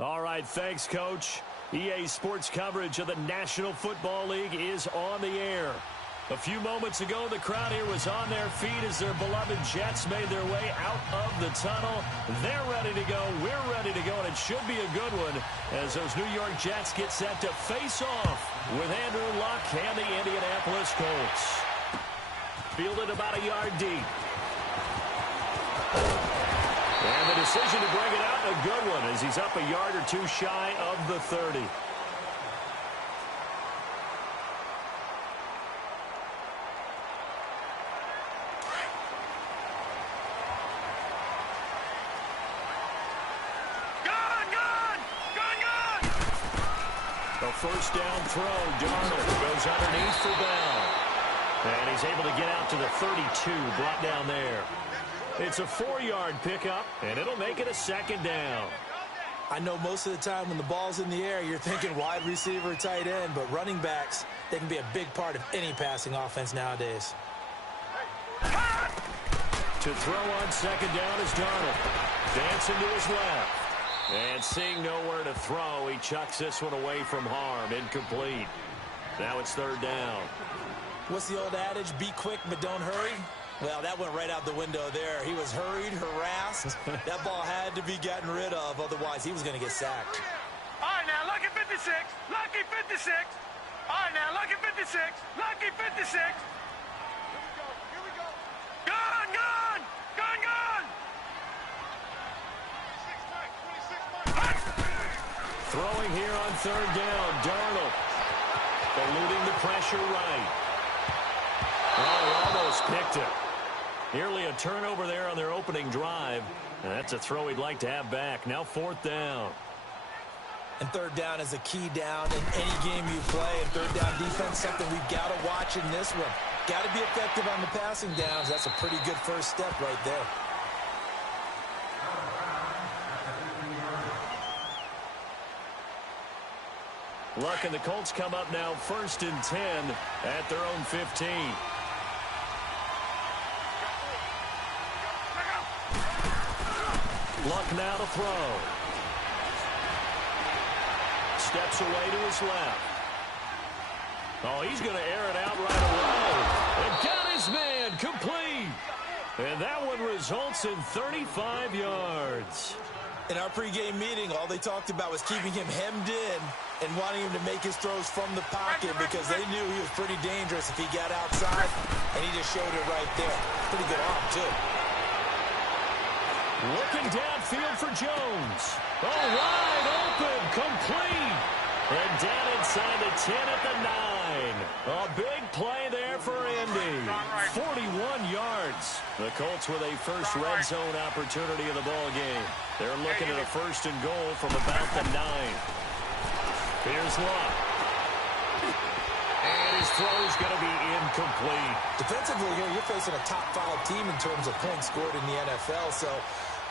All right, thanks, Coach. EA Sports coverage of the National Football League is on the air. A few moments ago, the crowd here was on their feet as their beloved Jets made their way out of the tunnel. They're ready to go. We're ready to go, and it should be a good one as those New York Jets get set to face off with Andrew Luck and the Indianapolis Colts. Fielded about a yard deep. And the decision to bring it out, a good one, as he's up a yard or two shy of the 30. A first down throw. Darnold goes underneath for Bell. And he's able to get out to the 32, brought down there. It's a 4-yard pickup, and it'll make it a second down. I know most of the time when the ball's in the air, you're thinking wide receiver, tight end, but running backs, they can be a big part of any passing offense nowadays. To throw on second down is Darnold. Dancing to his left. And seeing nowhere to throw, he chucks this one away from harm. Incomplete. Now it's third down. What's the old adage? Be quick, but don't hurry? Well, that went right out the window there. He was hurried, harassed. That ball had to be gotten rid of, otherwise he was going to get sacked. All right, now, lucky 56. Lucky 56. All right, now, lucky 56. Lucky 56. Here we go. Gun, gun. Gun, gun. 26 times. Throwing here on third down. Darnold eluding the pressure right. Oh, almost picked it. Nearly a turnover there on their opening drive. And that's a throw he'd like to have back. Now fourth down. And third down is a key down in any game you play. And third down defense, something we've got to watch in this one. Got to be effective on the passing downs. That's a pretty good first step right there. Luck and the Colts come up now first and 10 at their own 15. Luck now to throw. Steps away to his left. Oh, he's going to air it out right away. And got his man complete. And that one results in 35 yards. In our pregame meeting, all they talked about was keeping him hemmed in and wanting him to make his throws from the pocket because they knew he was pretty dangerous if he got outside, and he just showed it right there. Pretty good arm, too. Looking downfield for Jones. Oh, wide open, complete. And down inside the 10 at the 9. A big play there for Indy. 41 yards. The Colts with a first red zone opportunity of the ball game. They're looking at a first and goal from about the 9. Here's Luck. And his throw's going to be incomplete. Defensively here, you're facing a top 5 team in terms of points scored in the NFL. So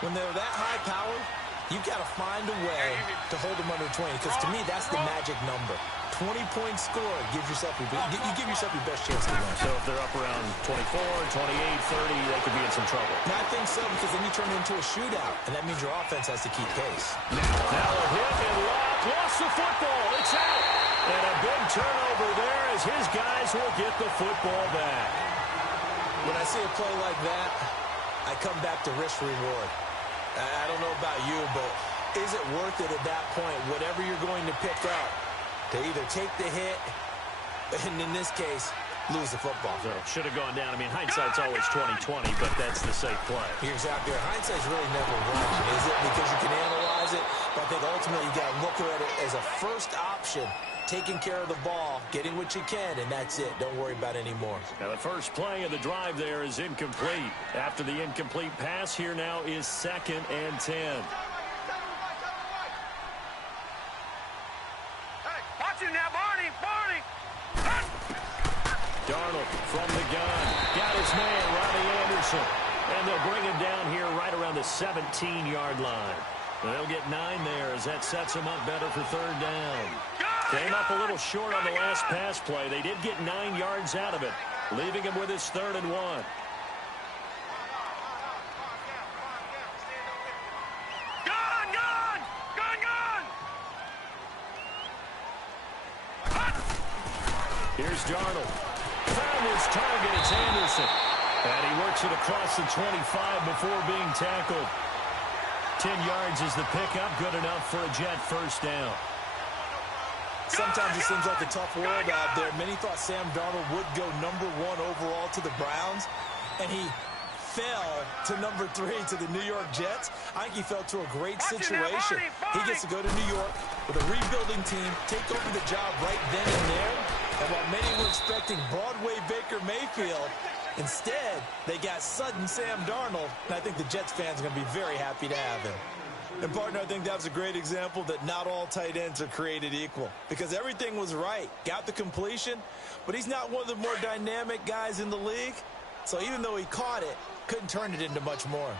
when they're that high powered, you've got to find a way to hold them under 20. Because to me, that's the magic number. 20 points scored gives yourself you give yourself your best chance to win. So if they're up around 24, 28, 30, they could be in some trouble. And I think so, because then you turn it into a shootout, and that means your offense has to keep pace. Now a hit, and Luck lost the football. It's out. And a big turnover there as his guys will get the football back. When I see a play like that, I come back to risk reward. I don't know about you, but is it worth it at that point, whatever you're going to pick up, to either take the hit, and in this case, lose the football? So should have gone down. I mean, hindsight's always 20/20, but that's the safe play. You're exactly right. Hindsight's really never wrong, is it? Because you can analyze it, but I think ultimately you got to look at it as a first option, taking care of the ball, getting what you can, and that's it. Don't worry about any more. Now the first play of the drive there is incomplete. After the incomplete pass, here now is 2nd and 10. Now, Barney, Barney. Darnold from the gun. Got his man, Robbie Anderson. And they'll bring him down here right around the 17-yard line. They'll get 9 there as that sets him up better for third down. Came up a little short on the last pass play. They did get 9 yards out of it, leaving him with his 3rd and 1. Gun, gun, gun, gun. Here's Darnold. Found his target. It's Anderson. And he works it across the 25 before being tackled. 10 yards is the pickup. Good enough for a Jet first down. Sometimes it seems like a tough world out there. Many thought Sam Darnold would go #1 overall to the Browns, and he fell to #3 to the New York Jets. I think he fell to a great situation. He gets to go to New York with a rebuilding team, take over the job right then and there. And while many were expecting Broadway Baker Mayfield, instead, they got sudden Sam Darnold, and I think the Jets fans are going to be very happy to have him. And, partner, I think that was a great example that not all tight ends are created equal, because everything was right. Got the completion, but he's not one of the more dynamic guys in the league. So even though he caught it, couldn't turn it into much more.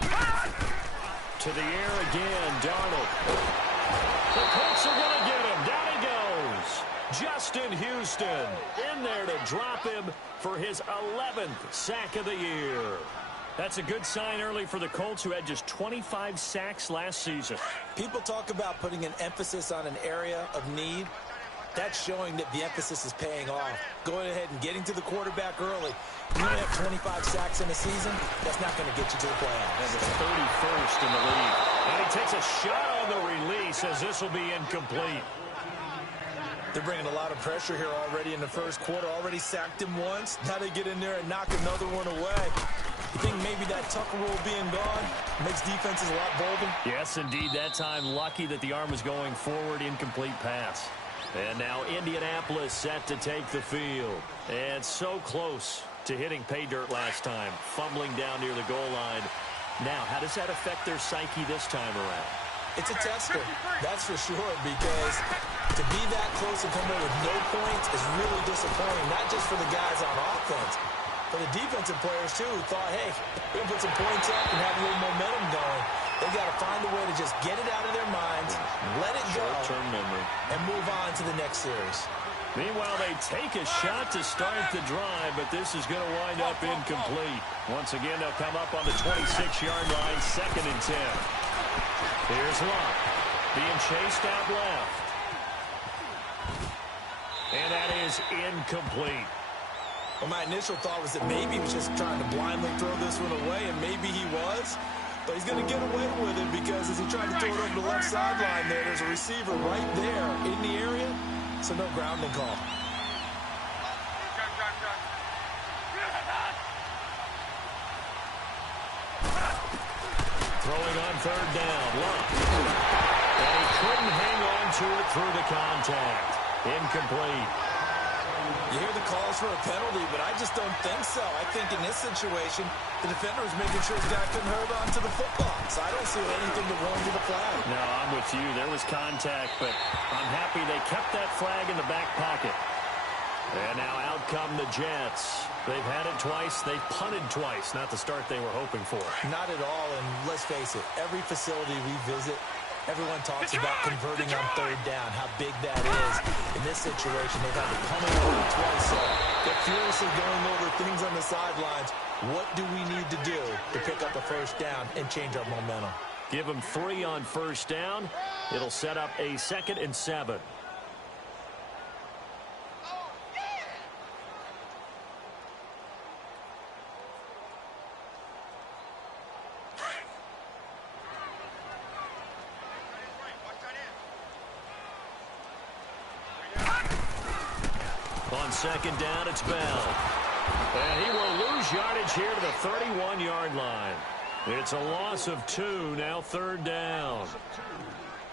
To the air again, Darnold. The Colts are going to get him. Down he goes. Justin Houston in there to drop him for his 11th sack of the year. That's a good sign early for the Colts, who had just 25 sacks last season. People talk about putting an emphasis on an area of need. That's showing that the emphasis is paying off. Going ahead and getting to the quarterback early. You only have 25 sacks in a season, that's not going to get you to the playoffs. And it's 31st in the league. And he takes a shot on the release as this will be incomplete. They're bringing a lot of pressure here already in the first quarter. Already sacked him once. Now they get in there and knock another one away. You think maybe that Tucker rule being gone makes defenses a lot bolder? Yes, indeed. That time, lucky that the arm was going forward. Incomplete pass. And now Indianapolis set to take the field. And so close to hitting pay dirt last time. Fumbling down near the goal line. Now, how does that affect their psyche this time around? It's a tester, that's for sure, because to be that close and come away with no points is really disappointing, not just for the guys on offense, for the defensive players, too, who thought, hey, we're going to put some points up and have a little momentum going. They've got to find a way to just get it out of their minds, let it go, short-term memory, and move on to the next series. Meanwhile, they take a shot to start the drive, but this is going to wind up incomplete. Once again, they'll come up on the 26-yard line, 2nd and 10. Here's Locke, being chased out left. And that is incomplete. Well, my initial thought was that maybe he was just trying to blindly throw this one away, and maybe he was. But he's going to get away with it because as he tried to throw it over the left sideline there's a receiver right there in the area, so no grounding call. Throwing on 3rd down, Locke. And he couldn't hang on to it through the contact. Incomplete. You hear the calls for a penalty, but I just don't think so. I think in this situation, the defender was making sure his guy couldn't hold on to the football. So I don't see anything to warrant to the flag. No, I'm with you. There was contact, but I'm happy they kept that flag in the back pocket. And now out come the Jets. They've had it twice. They've punted twice. Not the start they were hoping for. Not at all, and let's face it, every facility we visit, everyone talks about converting on 3rd down, how big that is. In this situation, they've had to punt it over twice, so they're furiously going over things on the sidelines. What do we need to do to pick up a 1st down and change our momentum? Give them 3 on 1st down. It'll set up a 2nd and 7. On 2nd down, it's Bell. And he will lose yardage here to the 31-yard line. It's a loss of 2, now 3rd down.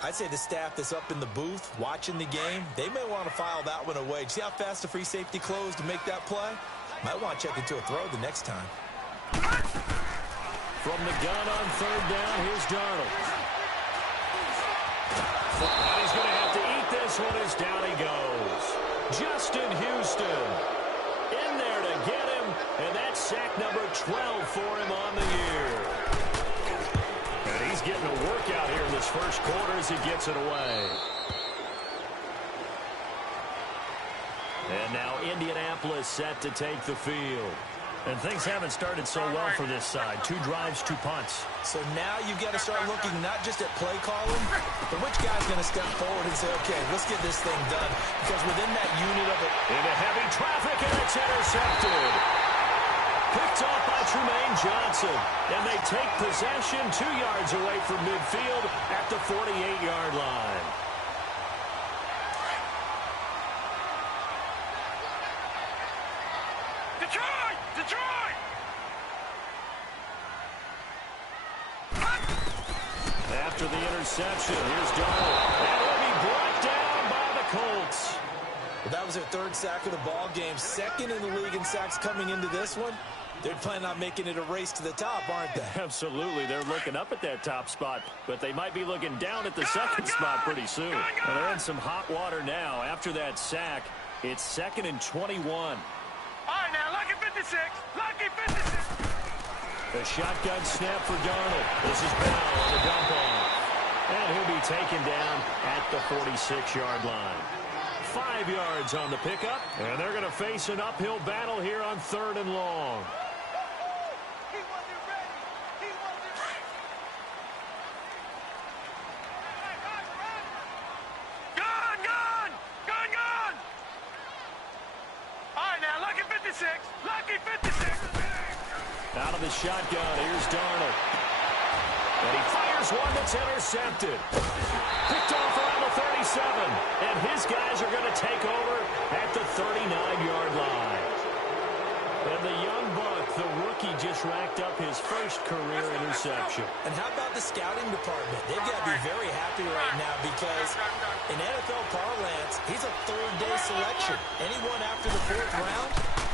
I'd say the staff that's up in the booth watching the game, they may want to file that one away. See how fast the free safety closed to make that play? Might want to check into a throw the next time. From the gun on 3rd down, here's Darnold. And he's going to have to eat this one as down he goes. Justin Houston in there to get him, and that's sack number 12 for him on the year. And he's getting a workout here in this first quarter as he gets it away. And now Indianapolis set to take the field. And things haven't started so well for this side. 2 drives, 2 punts. So now you've got to start looking not just at play calling, but which guy's going to step forward and say, okay, let's get this thing done. Because within that unit of it... Into heavy traffic, and it's intercepted. Picked off by Trumaine Johnson. And they take possession 2 yards away from midfield at the 48-yard line. Detroit! Detroit! After the interception, here's Darnold. And will be brought down by the Colts. Well, that was their 3rd sack of the ball game. 2nd in the league in sacks coming into this one. They're planning on making it a race to the top, aren't they? Absolutely. They're looking up at that top spot, but they might be looking down at the second spot pretty soon. And they're in some hot water now. After that sack, it's 2nd and 21. All right, now, lucky 56. Lucky 56. The shotgun snap for Darnold. This is Bell on the dump off. And he'll be taken down at the 46-yard line. 5 yards on the pickup, and they're going to face an uphill battle here on 3rd and long. He wasn't ready. He wasn't ready. Gun, gun! Gun, gun! All right, now, lucky 56. Lucky 56. Out of the shotgun, here's Darnold. And he fires one that's intercepted. Picked off around the 37. And his guys are going to take over at the 39-yard line. And the young buck, the rookie, just racked up his first career interception. And how about the scouting department? They've got to be very happy right now because in NFL parlance, he's a 3rd-day selection. Anyone after the 4th round,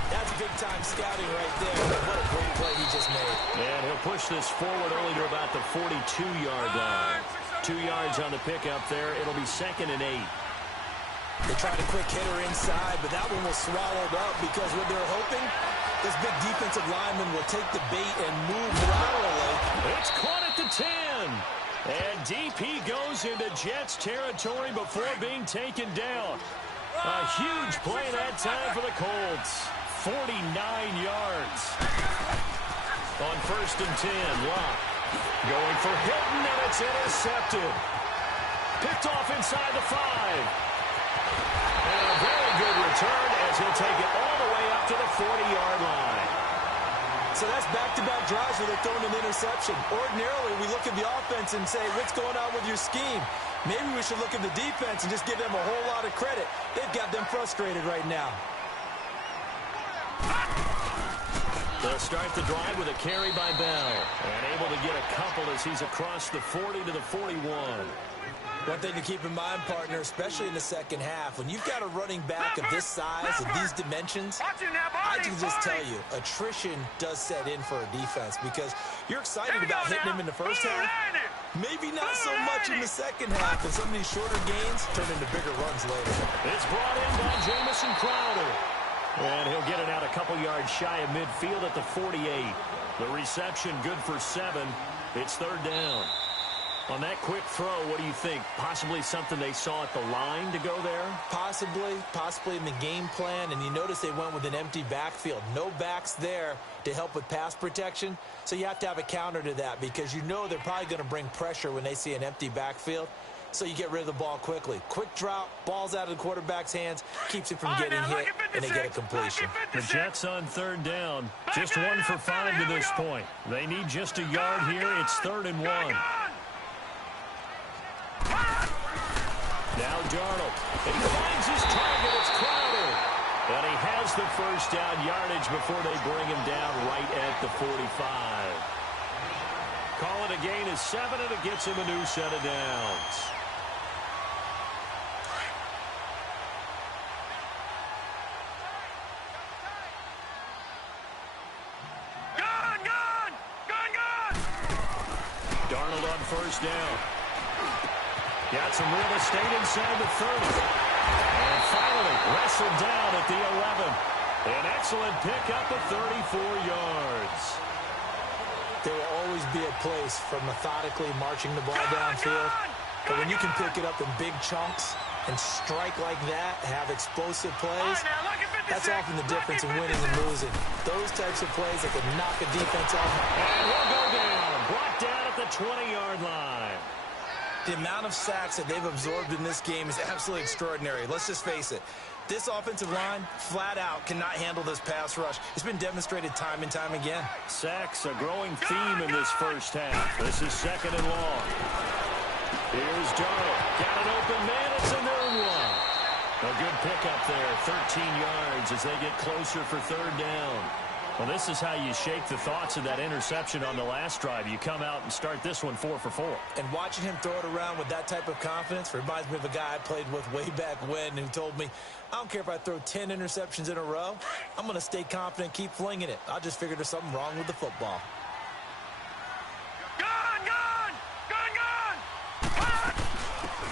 that's big-time scouting right there. What a great play he just made. And he'll push this forward only to about the 42-yard line. 2 yards on the pickup there. It'll be 2nd and 8. They tried a quick hitter inside, but that one was swallowed up because what they're hoping, this big defensive lineman will take the bait and move laterally. It's caught at the 10. And DP goes into Jets territory before being taken down. A huge play that time for the Colts. 49 yards. On 1st and 10, Locke going for Hilton, and it's intercepted. Picked off inside the 5. And a very good return as he'll take it all the way up to the 40-yard line. So that's back-to-back drives where they're throwing an interception. Ordinarily, we look at the offense and say, what's going on with your scheme? Maybe we should look at the defense and just give them a whole lot of credit. They've got them frustrated right now. They'll start the drive with a carry by Bell. And able to get a couple as he's across the 40 to the 41. One thing to keep in mind, partner, especially in the second half, when you've got a running back of this size and these dimensions, I can just tell you, attrition does set in for a defense because you're excited about hitting him in the first half. Maybe not so much in the second half, and some of these shorter gains turn into bigger runs later. It's brought in by Jamison Crowder. And he'll get it out a couple yards shy of midfield at the 48. The reception good for 7. It's 3rd down. On that quick throw, what do you think? Possibly something they saw at the line to go there? Possibly in the game plan. And you notice they went with an empty backfield. No backs there to help with pass protection. So you have to have a counter to that because you know they're probably going to bring pressure when they see an empty backfield. So you get rid of the ball quickly. Quick drop, ball's out of the quarterback's hands, keeps him from getting hit, and they get a completion. The Jets on 3rd down. Just 1 for 5 to this point. They need just a yard here. It's 3rd and 1. Now Darnold. And he finds his target. It's Crowder. And he has the first down yardage before they bring him down right at the 45. Call it a gain of 7, and it gets him a new set of downs. Darnold on 1st down. Got some real estate inside the 30. And finally wrestled down at the 11. An excellent pickup of 34 yards. There will always be a place for methodically marching the ball downfield. But when you can pick it up in big chunks and strike like that, have explosive plays, That's often the difference in winning and losing. Those types of plays that can knock a defense off. And we'll go down. Brought down at the 20-yard line. The amount of sacks that they've absorbed in this game is absolutely extraordinary. Let's just face it. This offensive line, flat out, cannot handle this pass rush. It's been demonstrated time and time again. Sacks, a growing theme in this first half. This is 2nd and long. Here's Darnold. Got an open man. It's a new one. A good pickup there. 13 yards as they get closer for 3rd down. Well, this is how you shake the thoughts of that interception on the last drive. You come out and start this one 4 for 4. And watching him throw it around with that type of confidence reminds me of a guy I played with way back when who told me, I don't care if I throw 10 interceptions in a row. I'm going to stay confident, keep flinging it. I just figured there's something wrong with the football.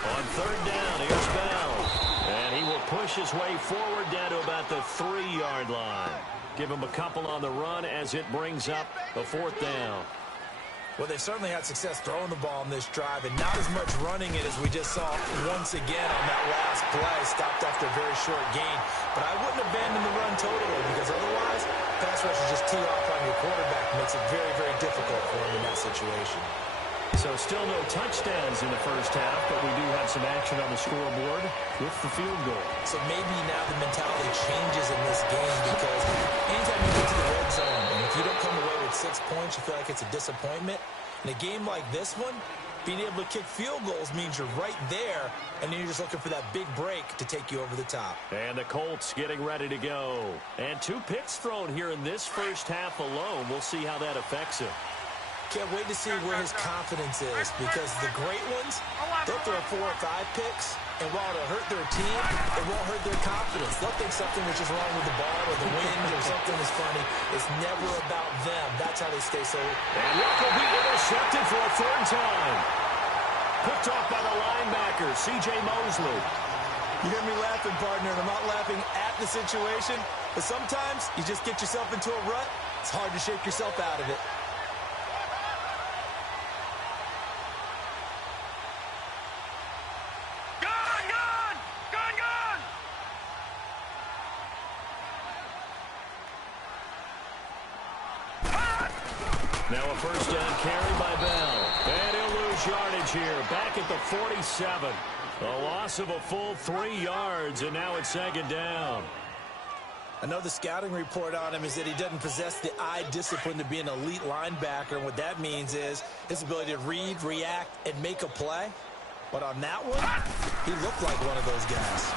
On 3rd down, here's Bell. And he will push his way forward down to about the 3-yard line. Give him a couple on the run as it brings up the 4th down. Well, they've certainly had success throwing the ball on this drive and not as much running it as we just saw once again on that last play. Stopped after a very short gain. But I wouldn't abandon the run totally because otherwise, pass rush is just tee off on your quarterback. Makes it very, very difficult for him in that situation. So still no touchdowns in the first half, but we do have some action on the scoreboard with the field goal. So maybe now the mentality changes in this game because anytime you get to the red zone, and if you don't come away with 6 points, you feel like it's a disappointment. In a game like this one, being able to kick field goals means you're right there, and then you're just looking for that big break to take you over the top. And the Colts getting ready to go. And 2 picks thrown here in this first half alone. We'll see how that affects him. Can't wait to see where his confidence is because the great ones, they'll throw 4 or 5 picks, and while it'll hurt their team, it won't hurt their confidence. They'll think something was just wrong with the ball or the wind or something is funny. It's never about them. That's how they stay so. And Luck will be intercepted for a 3rd time. Picked off by the linebacker, C.J. Mosley. You hear me laughing, partner, and I'm not laughing at the situation, but sometimes you just get yourself into a rut. It's hard to shake yourself out of it. Now a 1st down carry by Bell. And he'll lose yardage here. Back at the 47. A loss of a full 3 yards, and now it's 2nd down. I know the scouting report on him is that he doesn't possess the eye discipline to be an elite linebacker, and what that means is his ability to read, react, and make a play. But on that one, he looked like one of those guys.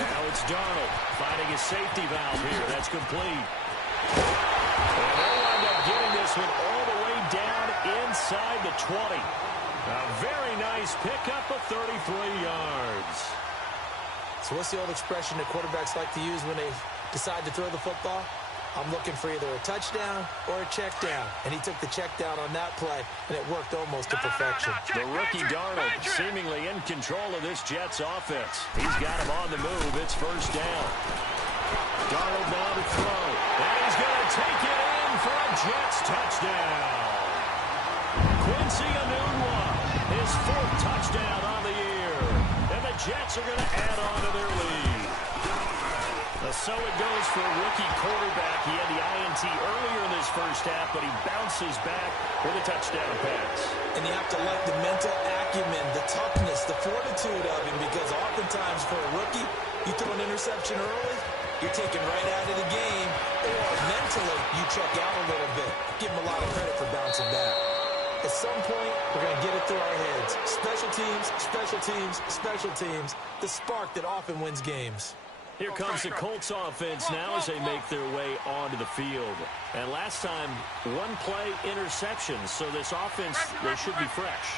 Now it's Darnold finding his safety valve here. That's complete. And they'll wind up getting this one all the way down inside the 20. A very nice pickup of 33 yards. So what's the old expression that quarterbacks like to use when they decide to throw the football? I'm looking for either a touchdown or a check down. And he took the check down on that play, and it worked almost to perfection. The rookie Darnold seemingly in control of this Jets offense. He's got him on the move. It's 1st down. Darnold now to throw. And he's going to take it in for a Jets touchdown. Quincy Enunwa, his 4th touchdown on the year. And the Jets are going to add on to their lead. So it goes for a rookie quarterback. He had the INT earlier in this first half, but he bounces back with a touchdown pass. And you have to like the mental acumen, the toughness, the fortitude of him, because oftentimes for a rookie, you throw an interception early, you're taken right out of the game, or mentally you check out a little bit. Give him a lot of credit for bouncing back. At some point, we're going to get it through our heads. Special teams, special teams, special teams. The spark that often wins games. Here comes the Colts offense now as they make their way onto the field. And last time, 1-play interceptions, so this offense, they should be fresh.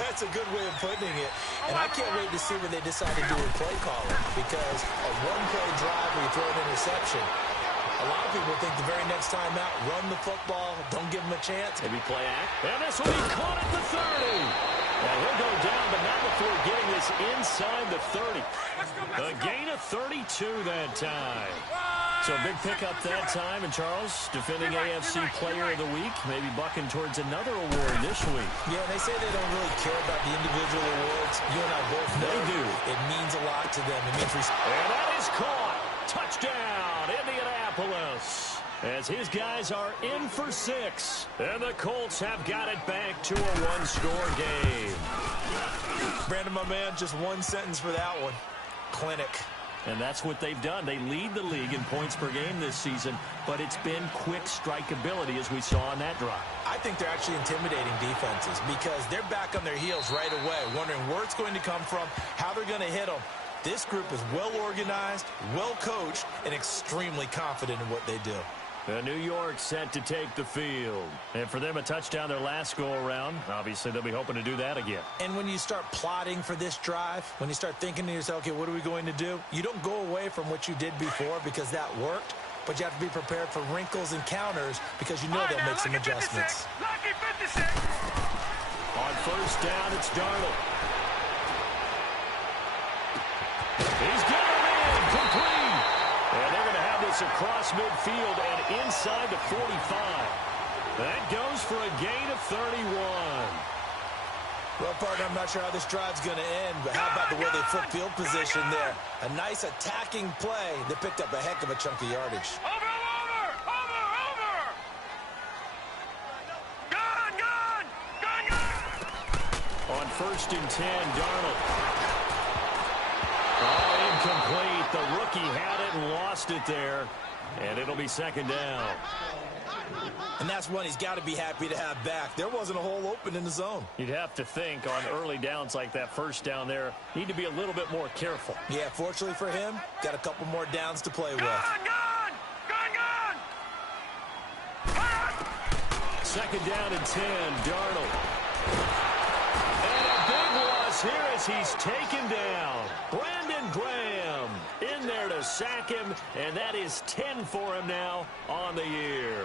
That's a good way of putting it. And I can't wait to see what they decide to do with play calling, because a 1-play drive where you throw an interception, a lot of people think the very next time out, run the football, don't give them a chance. Maybe play act. And this one, he caught at the 30. Now he'll go down, but not before getting this inside the 30. A gain of 32 that time. So a big pickup that time. And Charles, defending AFC Player of the Week, maybe bucking towards another award this week. Yeah, they say they don't really care about the individual awards. You and I both know they do. It means a lot to them. It means and that is caught. Touchdown, Indianapolis. As his guys are in for 6. And the Colts have got it back to a one-score game. Brandon, my man, just one sentence for that one. Clinic. And that's what they've done. They lead the league in points per game this season, but it's been quick strikeability as we saw on that drive. I think they're actually intimidating defenses because they're back on their heels right away, wondering where it's going to come from, how they're going to hit them. This group is well organized, well coached, and extremely confident in what they do. New York set to take the field. And for them, a touchdown their last go-around. Obviously, they'll be hoping to do that again. And when you start plotting for this drive, when you start thinking to yourself, okay, what are we going to do? You don't go away from what you did before because that worked, but you have to be prepared for wrinkles and counters because you know they'll make some adjustments. Lucky 56. On first down, it's Darnold. He's got him in, complete. And they're going to have this across midfield and inside the 45. That goes for a gain of 31. Well, partner, I'm not sure how this drive's going to end, but how about the way they flip field position there? A nice attacking play. They picked up a heck of a chunk of yardage. Over. Gone. On first and 10, Darnold. Oh, incomplete. The rookie had it and lost it there. And it'll be second down. And that's one he's got to be happy to have back. There wasn't a hole open in the zone. You'd have to think on early downs like that first down there, need to be a little bit more careful. Yeah, fortunately for him, got a couple more downs to play with. Gone. Second down and 10, Darnold. And a big loss here as he's taken down. Brandon Graham in there to sack him, and that is 10 for him now on the year.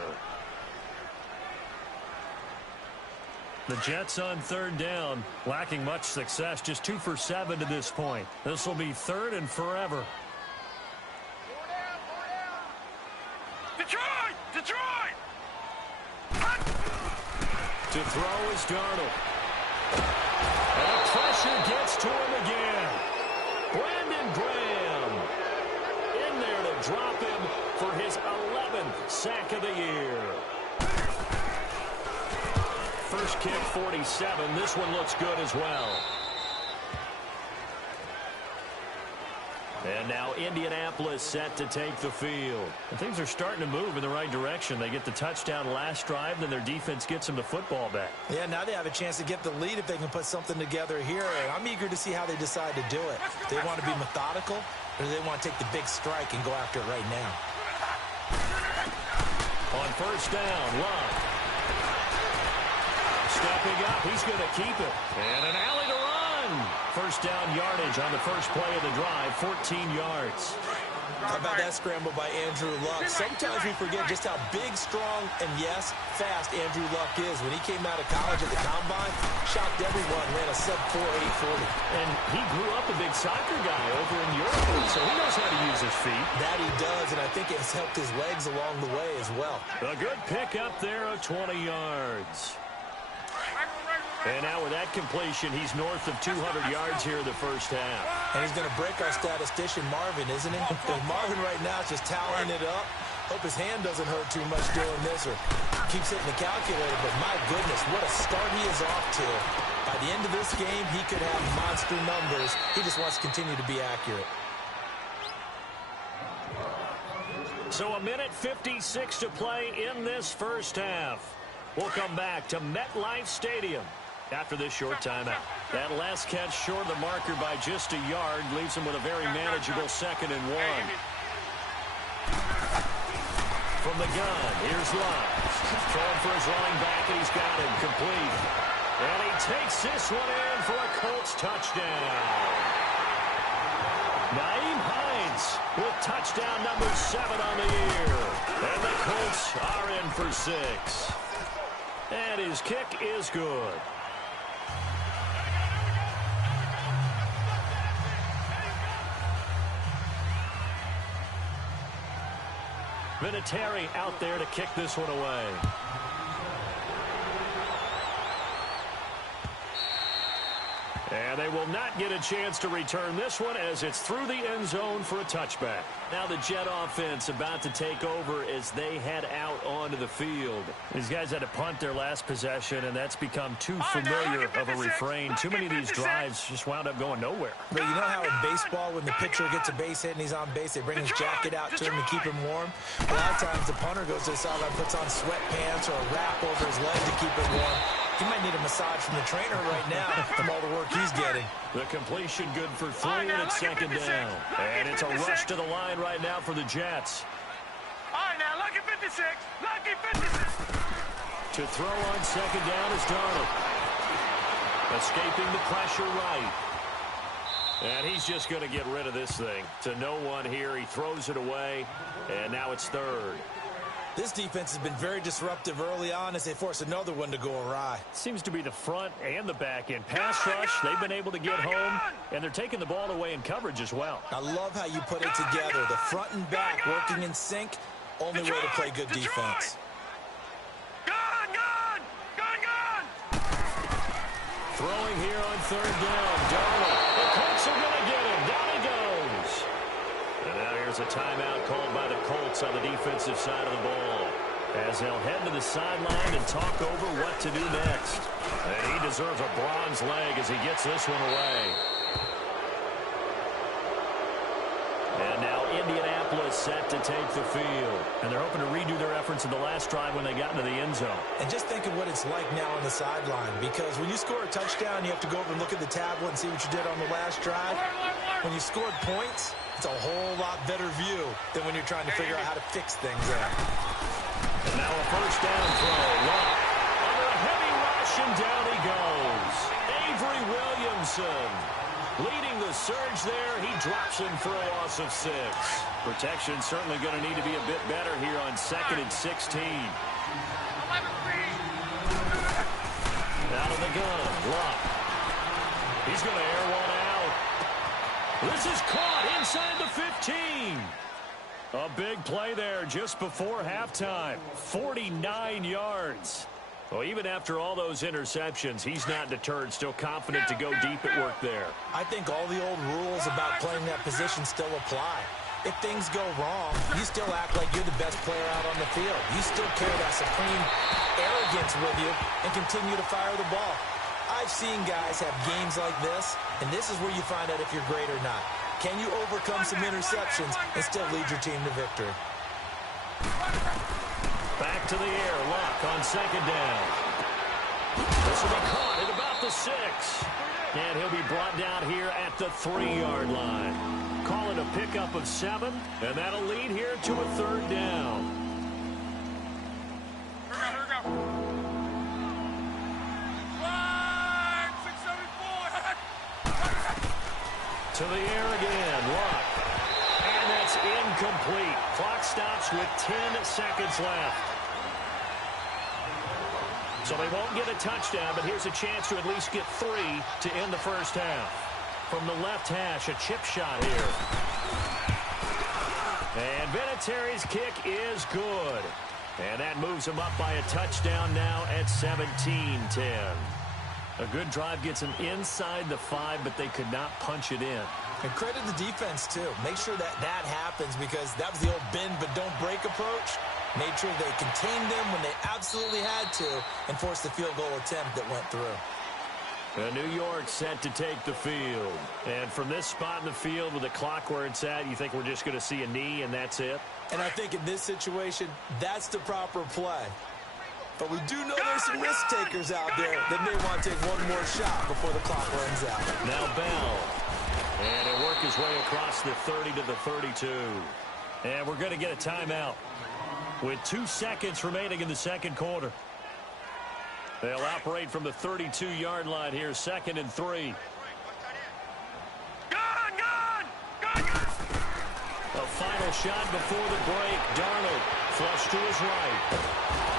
The Jets on third down, lacking much success, just 2 for 7 to this point. This will be third and forever. Detroit! To throw is Darnold. And the pressure gets to him again. Brandon Graham in there to drop him for his 11th sack of the year. First kick, 47. This one looks good as well. And now Indianapolis set to take the field. And things are starting to move in the right direction. They get the touchdown last drive, then their defense gets them the football back. Yeah, now they have a chance to get the lead if they can put something together here. And I'm eager to see how they decide to do it. Do they want to be methodical, or do they want to take the big strike and go after it right now? On first down, Love. Stepping up, he's going to keep it. And an alley to run. First down yardage on the first play of the drive, 14 yards. How about that scramble by Andrew Luck? Sometimes we forget just how big, strong, and yes, fast Andrew Luck is. When he came out of college at the Combine, shocked everyone, ran a sub-4 840. And he grew up a big soccer guy over in Europe, so he knows how to use his feet. That he does, and I think it's helped his legs along the way as well. A good pick up there of 20 yards. And now with that completion, he's north of 200 yards here in the first half. And he's going to break our statistician, Marvin, isn't he? And Marvin right now is just toweling it up. Hope his hand doesn't hurt too much doing this or keeps hitting the calculator. But my goodness, what a start he is off to. By the end of this game, he could have monster numbers. He just wants to continue to be accurate. So a minute 56 to play in this first half. We'll come back to MetLife Stadium after this short timeout. That last catch short of the marker by just a yard leaves him with a very manageable 2nd and 1. From the gun, here's Love. Throwing for his running back, and he's got him complete. And he takes this one in for a Colts touchdown. Nyheim Hines with touchdown number 7 on the year. And the Colts are in for 6. And his kick is good. Vinatieri out there to kick this one away. And they will not get a chance to return this one as it's through the end zone for a touchback. Now the Jet offense about to take over as they head out onto the field. These guys had to punt their last possession, and that's become too familiar of a refrain. Too many of these drives just wound up going nowhere. But you know how in baseball, when the pitcher gets a base hit and he's on base, they bring his jacket out to him to keep him warm? A lot of times the punter goes to the sideline, puts on sweatpants or a wrap over his leg to keep him warm. He might need a massage from the trainer right now from all the work he's getting. The completion good for 3, and it's second down. And it's a rush to the line right now for the Jets. All right, now, lucky 56. Lucky 56. To throw on second down is Darnold. Escaping the pressure right. And he's just going to get rid of this thing. To no one here. He throws it away, and now it's third. This defense has been very disruptive early on as they force another one to go awry. Seems to be the front and the back end. Pass rush, they've been able to get home, and they're taking the ball away in coverage as well. I love how you put it together. The front and back working in sync. Only way to play good defense. Throwing here on third down. Darnold. The Colts are going to get him. Down he goes. And now here's a timeout called by the Colts on the defensive side of the ball, as they'll head to the sideline and talk over what to do next. And he deserves a bronze leg as he gets this one away. And now Indianapolis set to take the field. And they're hoping to redo their efforts in the last drive when they got into the end zone. And just think of what it's like now on the sideline, because when you score a touchdown, you have to go over and look at the tablet and see what you did on the last drive. When you scored points, it's a whole lot better view than when you're trying to figure out how to fix things up. And now a first down throw. Luck under a heavy rush, and down he goes. Avery Williamson leading the surge there. He drops him for a loss of 6. Protection certainly going to need to be a bit better here on 2nd and 16. Out of the gun. Luck. He's going to air one out. This is caught inside the 15. A big play there just before halftime. 49 yards. Well, even after all those interceptions, he's not deterred, still confident to go deep at work there. I think all the old rules about playing that position still apply. If things go wrong, you still act like you're the best player out on the field. You still carry that supreme arrogance with you and continue to fire the ball. I've seen guys have games like this, and this is where you find out if you're great or not. Can you overcome some interceptions and still lead your team to victory? Back to the air. Luck on second down. This will be caught at about the 6. And he'll be brought down here at the 3-yard line. Call it a pickup of 7, and that'll lead here to a third down. Here we go. Flag, 674. To the air again. Luck. And that's incomplete. Clock stops with 10 seconds left. So they won't get a touchdown, but here's a chance to at least get 3 to end the first half. From the left hash, a chip shot here. And Vinatieri's kick is good. And that moves him up by a touchdown now at 17-10. A good drive gets him inside the 5, but they could not punch it in. And credit the defense, too. Make sure that happens, because that was the old bend but don't break approach. Made sure they contained them when they absolutely had to and forced the field goal attempt that went through. New York set to take the field. And from this spot in the field with the clock where it's at, you think we're just going to see a knee and that's it? And I think in this situation, that's the proper play. But we do know there's some risk takers out there that may want to take one more shot before the clock runs out. Now Bell. And he'll work his way across the 30 to the 32. And we're going to get a timeout with 2 seconds remaining in the second quarter. They'll operate from the 32-yard line here, 2nd and 3. A final shot before the break. Darnold flush to his right.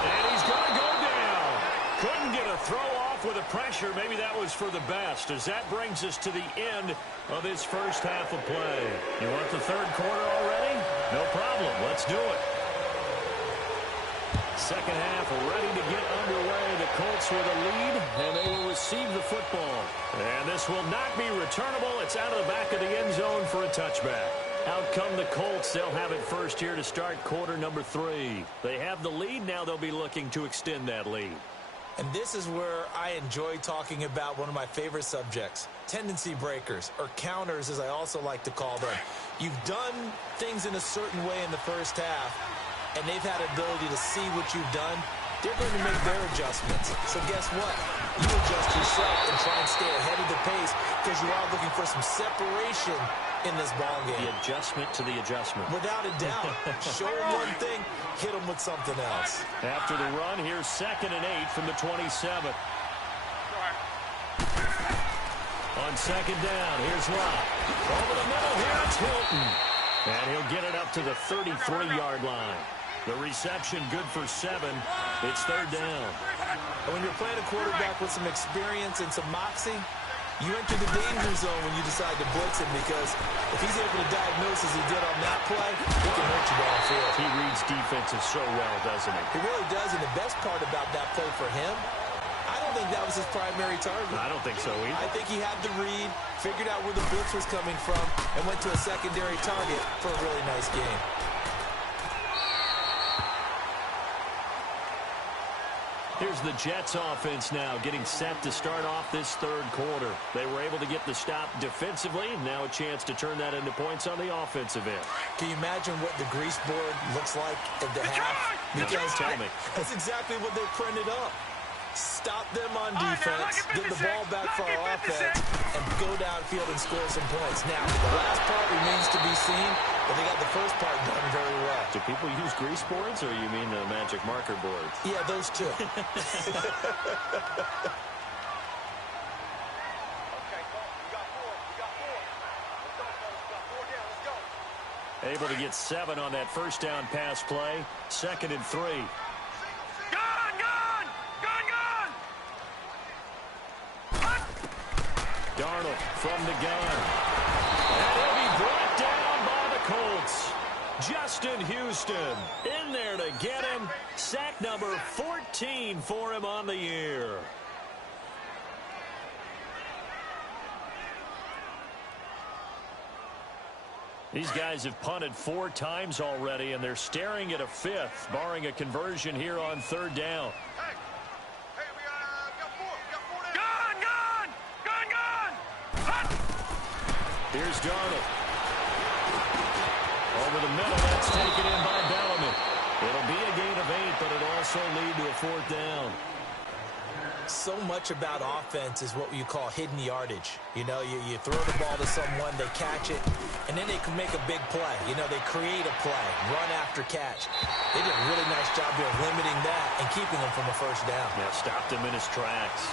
And he's going to go down. Couldn't get a throw off with the pressure. Maybe that was for the best, as that brings us to the end of this first half of play. You want the third quarter already? No problem. Let's do it. Second half ready to get underway. The Colts with a lead, and they will receive the football. And this will not be returnable. It's out of the back of the end zone for a touchback. Out come the Colts. They'll have it first here to start quarter number 3. They have the lead. Now they'll be looking to extend that lead. And this is where I enjoy talking about one of my favorite subjects, tendency breakers, or counters as I also like to call them. You've done things in a certain way in the first half, and they've had ability to see what you've done. They're going to make their adjustments. So guess what? You adjust yourself and try and stay ahead of the pace because you are looking for some separation in this ball game. The adjustment to the adjustment. Without a doubt. Show them one thing, hit them with something else. After the run, here's 2nd and 8 from the 27. On 2nd down, here's Lott. Over the middle, here it's Hilton. And he'll get it up to the 33-yard line. The reception good for 7. It's 3rd down. And when you're playing a quarterback with some experience and some moxie, you enter the danger zone when you decide to blitz him because if he's able to diagnose as he did on that play, he can hurt you downfield. He reads defenses so well, doesn't he? He really does, and the best part about that play for him, I don't think that was his primary target. I don't think so either. I think he had the read, figured out where the blitz was coming from, and went to a secondary target for a really nice game. Here's the Jets offense now getting set to start off this 3rd quarter. They were able to get the stop defensively. Now a chance to turn that into points on the offensive end. Can you imagine what the grease board looks like at the half? Because tell me. That's exactly what they printed up. Stop them on defense, get the ball back for our offense, and go downfield and score some points. Now, the last part remains to be seen, but they got the first part done very well. Do people use grease boards, or you mean the magic marker boards? Yeah, those two. Able to get 7 on that first down pass play. 2nd and 3. Darnold from the gun. And he'll be brought down by the Colts. Justin Houston in there to get him. Sack number 14 for him on the year. These guys have punted 4 times already, and they're staring at a 5th, barring a conversion here on 3rd down. Here's Darnold. Over the middle, that's taken in by Bellamy. It'll be a gain of 8, but it'll also lead to a 4th down. So much about offense is what you call hidden yardage. You know, you throw the ball to someone, they catch it, and then they can make a big play. You know, they create a play, run after catch. They did a really nice job here of limiting that and keeping him from a first down. Yeah, stopped him in his tracks.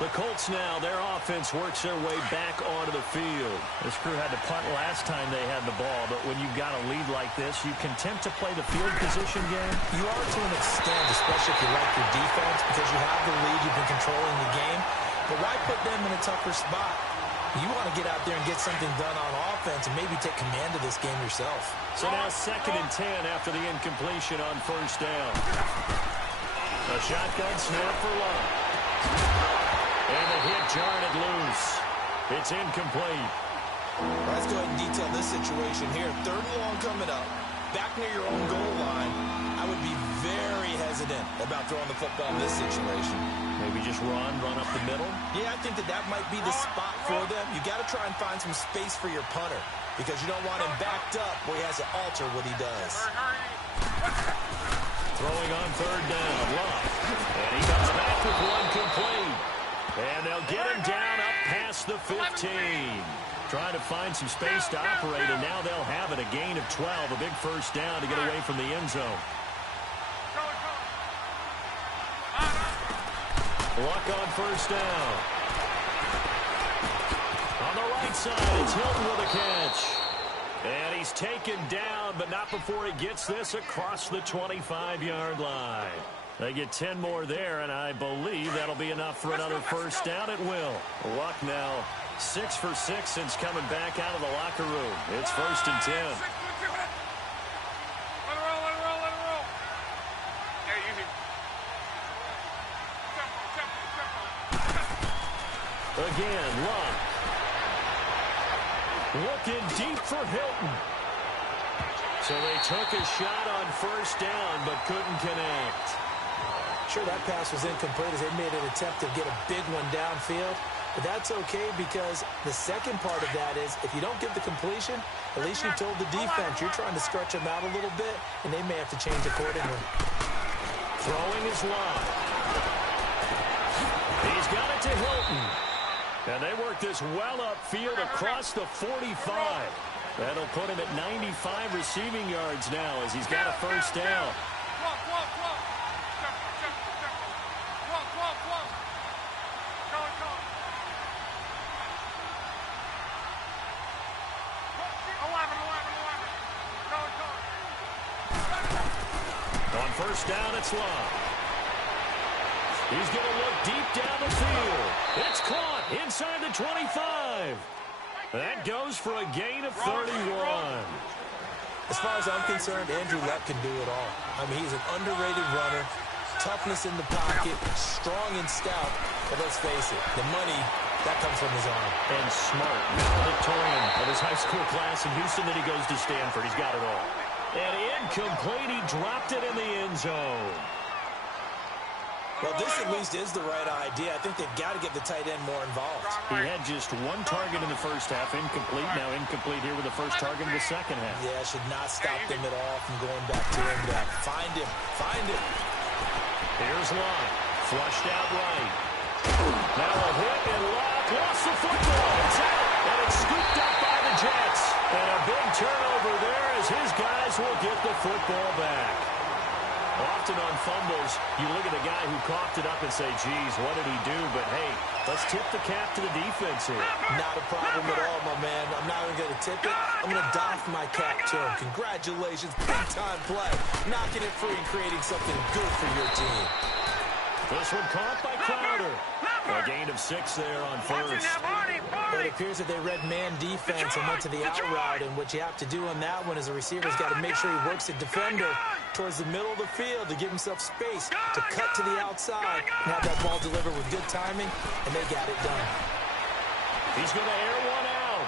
The Colts now, their offense works their way back onto the field. This crew had to punt last time they had the ball, but when you've got a lead like this, you content to play the field position game? You are to an extent, especially if you like your defense, because you have the lead, you've been controlling the game. But why put them in a tougher spot? You want to get out there and get something done on offense and maybe take command of this game yourself. So now 2nd and 10 after the incompletion on first down. A shotgun snap for Lott. And the hit jarred it loose. It's incomplete. Let's go ahead and detail this situation here. 3rd and long coming up. Back near your own goal line. I would be very hesitant about throwing the football in this situation. Maybe just run up the middle? Yeah, I think that might be the spot for them. You got to try and find some space for your punter because you don't want him backed up where he has to alter what he does. Throwing on 3rd down. Lott. And he comes back with one complete. And they'll get him down up past the 15. Trying to find some space to operate, and now they'll have it. A gain of 12, a big first down to get away from the end zone. Luck on first down. On the right side, it's Hilton with a catch. And he's taken down, but not before he gets this across the 25-yard line. They get 10 more there, and I believe that'll be enough for another first down. It will. Luck now 6 for 6 since coming back out of the locker room. It's 1st and 10. Let it roll. Hey, easy. Again, Luck. Looking deep for Hilton. So they took a shot on first down, but couldn't connect. Sure, that pass was incomplete as they made an attempt to get a big one downfield. But that's okay because the second part of that is if you don't get the completion, at least you told the defense you're trying to stretch them out a little bit, and they may have to change accordingly. Throwing is Love. He's got it to Hilton. And they work this well upfield across the 45. That'll put him at 95 receiving yards now as he's got a first down. On first down, it's Love. He's going to look deep down the field. It's caught inside the 25. That goes for a gain of 31. As far as I'm concerned, Andrew Luck can do it all. I mean, he's an underrated runner, toughness in the pocket, strong and stout. But let's face it, the money, that comes from his arm. And smart, valedictorian of his high school class in Houston, then he goes to Stanford. He's got it all. And incomplete, he dropped it in the end zone. Well, this at least is the right idea. I think they've got to get the tight end more involved. He had just one target in the first half, incomplete. Now incomplete here with the first target in the second half. Yeah, should not stop them at all from going back to him. Find him. Find him. Here's Love. Flushed out right. Now a hit, and Love lost the football. It's out, and it's scooped up by the Jets. And a big turnover there as his guys will get the football back. Often on fumbles, you look at the guy who coughed it up and say, geez, what did he do? But, hey, let's tip the cap to the defense here. Not a problem at all, my man. I'm not even going to tip it. I'm going to doff my cap to him. Congratulations, big-time play. Knocking it free and creating something good for your team. This one caught by Crowder. A gain of 6 there on first. It appears that they read man defense and went to the out route, and what you have to do on that one is a receiver's got to make sure he works the defender towards the middle of the field to give himself space to cut to the outside and have that ball delivered with good timing, and they got it done. He's going to air one out.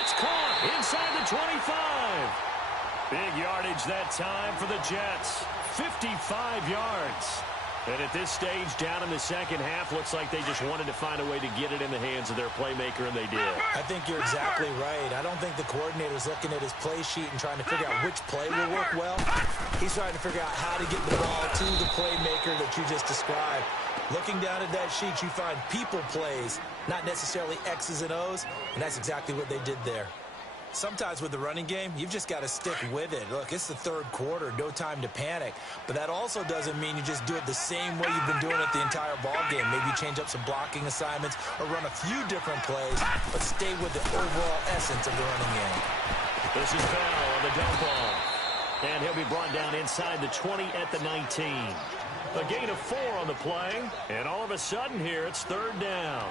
It's caught inside the 25. Big yardage that time for the Jets. 55 yards. And at this stage, down in the second half, looks like they just wanted to find a way to get it in the hands of their playmaker, and they did. I think you're exactly right. I don't think the coordinator's looking at his play sheet and trying to figure out which play will work well. He's trying to figure out how to get the ball to the playmaker that you just described. Looking down at that sheet, you find people plays, not necessarily X's and O's, and that's exactly what they did there. Sometimes with the running game, you've just got to stick with it. Look, it's the third quarter, no time to panic. But that also doesn't mean you just do it the same way you've been doing it the entire ball game. Maybe you change up some blocking assignments or run a few different plays, but stay with the overall essence of the running game. This is Bell on the dump off. And he'll be brought down inside the 20 at the 19. A gain of 4 on the play, and all of a sudden here, it's third down.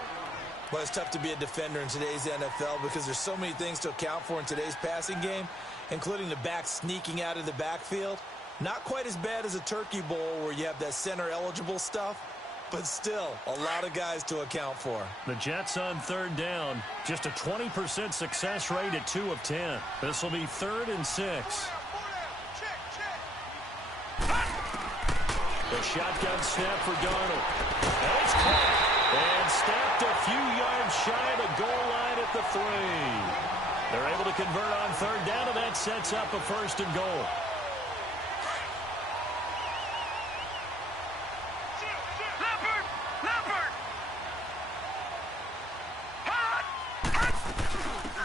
Well, it's tough to be a defender in today's NFL because there's so many things to account for in today's passing game, including the back sneaking out of the backfield. Not quite as bad as a turkey bowl where you have that center-eligible stuff, but still a lot of guys to account for. The Jets on third down, just a 20% success rate at 2 of 10. This will be 3rd and 6. The shotgun snap for Darnold. And it's caught. And snapped a few yards shy of the goal line at the 3. They're able to convert on third down, and that sets up a 1st and goal.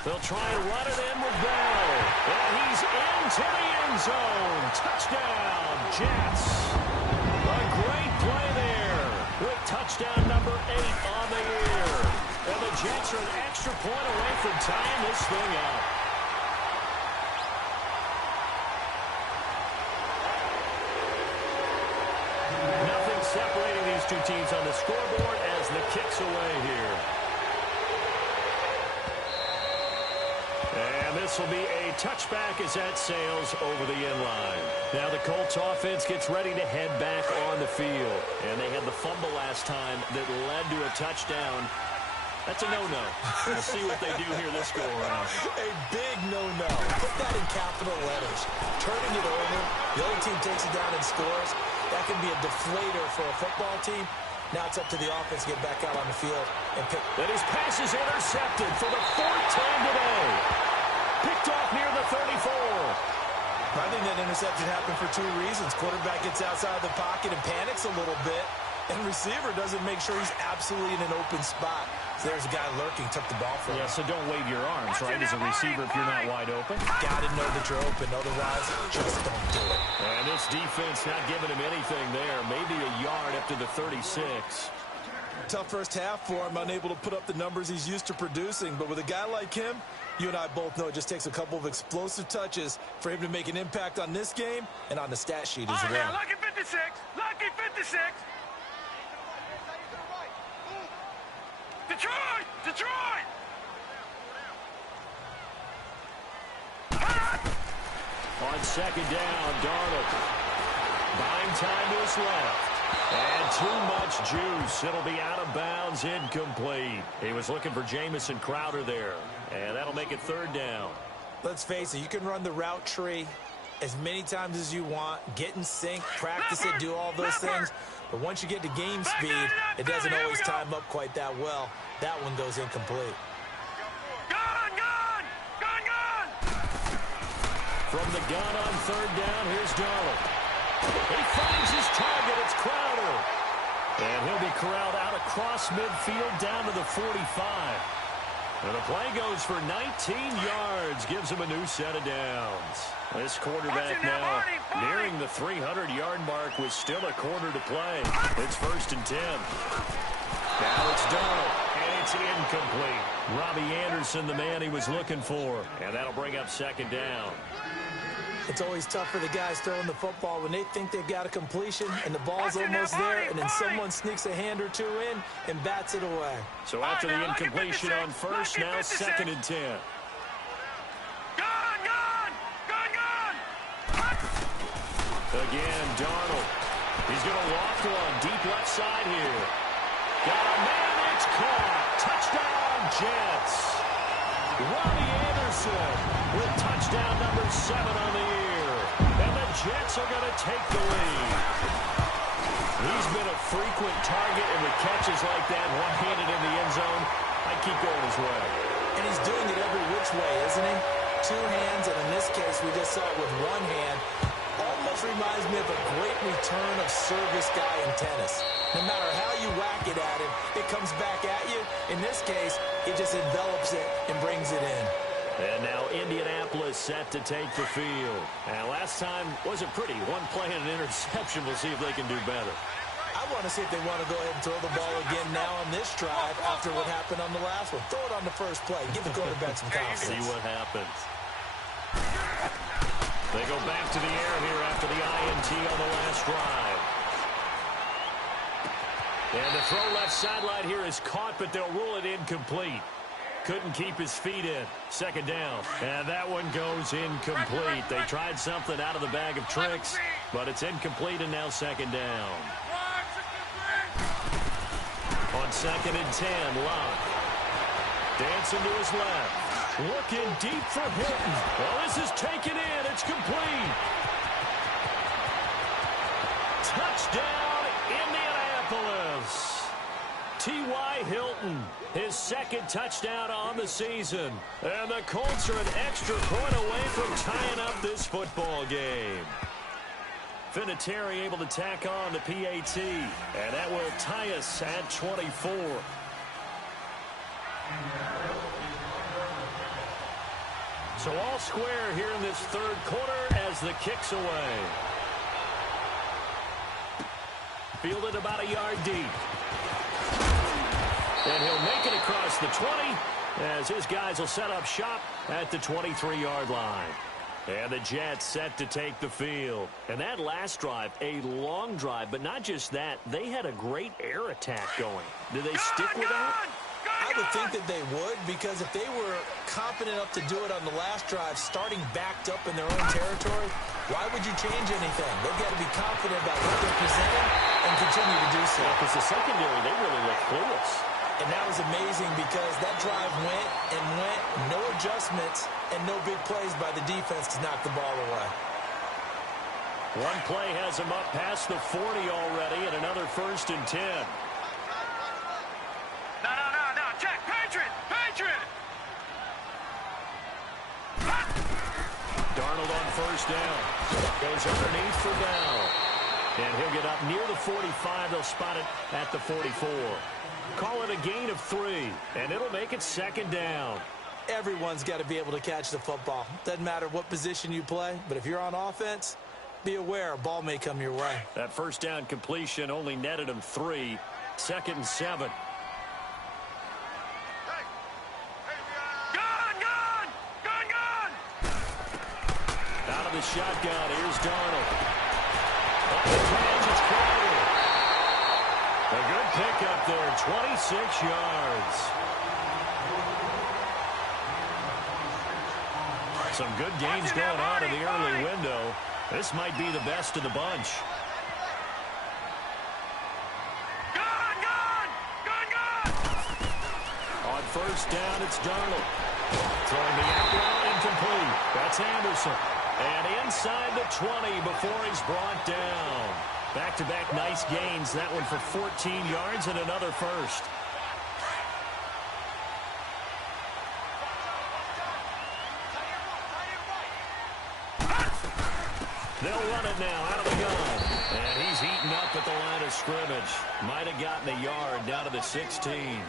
They'll try and run it in with Bell. And he's into the end zone. Touchdown, Jets. A great play there with touchdown number 8 on the year. And the Jets are an extra point away from tying this thing up. Nothing separating these two teams on the scoreboard as the kick's away here. And this will be a touchback as that sails over the end line. Now the Colts offense gets ready to head back on the field. And they had the fumble last time that led to a touchdown. That's a no-no. We'll see what they do here this go-around. A big no-no. Put that in capital letters. Turning it over, the other team takes it down and scores. That can be a deflator for a football team. Now it's up to the offense to get back out on the field and pick. That his pass is intercepted for the fourth time today. Picked off near the 34. I think that interception happened for two reasons. Quarterback gets outside the pocket and panics a little bit, and receiver doesn't make sure he's absolutely in an open spot. So there's a guy lurking, took the ball from him. Yeah, so don't wave your arms, right, as a receiver if you're not wide open. Got to know that you're open, otherwise just don't do it. And this defense not giving him anything there. Maybe a yard up to the 36. Tough first half for him, unable to put up the numbers he's used to producing. But with a guy like him, you and I both know it just takes a couple of explosive touches for him to make an impact on this game and on the stat sheet as well. Now, lucky 56, lucky 56. Detroit, Detroit. On second down, Darnold. Buying time to his left. And too much juice. It'll be out of bounds, incomplete. He was looking for Jamison Crowder there. And that'll make it third down. Let's face it, you can run the route tree as many times as you want, get in sync, practice it, do all those things. But once you get to game speed, it doesn't always time up quite that well. That one goes incomplete. Gun! From the gun on third down, here's Darnold. He finds his target. It's Crowder. And he'll be corralled out across midfield down to the 45. And the play goes for 19 yards. Gives him a new set of downs. This quarterback now nearing the 300-yard mark with still a quarter to play. It's 1st and 10. Now it's Darnold. And it's incomplete. Robbie Anderson, the man he was looking for. And that'll bring up second down. It's always tough for the guys throwing the football when they think they've got a completion and the ball's almost there, and then someone sneaks a hand or two in and bats it away. So after the incompletion on first, now 2nd and 10. Again, Darnold. He's going to walk one deep left side here. Got a man, it's caught. Touchdown, Jets. Robbie Anderson with touchdown number 7 on the year. And the Jets are going to take the lead. He's been a frequent target, and with catches like that, one-handed in the end zone, I keep going his way. And he's doing it every which way, isn't he? Two hands, and in this case, we just saw it with one hand. Almost reminds me of a great return of service guy in tennis. No matter how you whack it at him, it comes back at you. In this case, it just envelops it and brings it in. And now Indianapolis set to take the field. And last time wasn't pretty. One play and an interception. We'll see if they can do better. I want to see if they want to go ahead and throw the ball again now on this drive after what happened on the last one. Throw it on the first play. Give the quarterback some confidence. See what happens. They go back to the air here after the INT on the last drive. And the throw left sideline here is caught, but they'll rule it incomplete. Couldn't keep his feet in. Second down. And that one goes incomplete. They tried something out of the bag of tricks, but it's incomplete, and now second down. On 2nd and 10, Locke. Dancing to his left. Looking deep for Hilton. Well, this is taken in. It's complete. Touchdown, Indianapolis. T.Y. Hilton, his 2nd touchdown on the season. And the Colts are an extra point away from tying up this football game. Vinatieri able to tack on the PAT. And that will tie us at 24. So all square here in this third quarter as the kick's away. Fielded about a yard deep. And he'll make it across the 20 as his guys will set up shop at the 23-yard line. And the Jets set to take the field. And that last drive, a long drive, but not just that. They had a great air attack going. Do they stick with that? I would think that they would, because if they were confident enough to do it on the last drive, starting backed up in their own territory, why would you change anything? They've got to be confident about what they're presenting and continue to do so. Because the secondary, they really looked clueless. And that was amazing because that drive went and went, no adjustments, and no big plays by the defense to knock the ball away. One play has them up past the 40 already, and another 1st and 10. No. Check. Patriot. Darnold on 1st down. Goes underneath for Bell. And he'll get up near the 45. They'll spot it at the 44. Call it a gain of 3, and it'll make it 2nd down. Everyone's got to be able to catch the football. Doesn't matter what position you play, but if you're on offense, be aware a ball may come your way. That 1st down completion only netted him 3. 2nd and 7. Gun! Out of the shotgun, here's Darnold. On the catch, it's Crowder. A good pickup there, 26 yards. Some good gains going on in the early window. This might be the best of the bunch. Gun! On 1st down, it's Darnold. Throwing the out route, incomplete. That's Anderson. And inside the 20 before he's brought down. Back-to-back nice gains. That one for 14 yards and another 1st. They'll run it now out of the gun. And he's eaten up at the line of scrimmage. Might have gotten a yard down to the 16.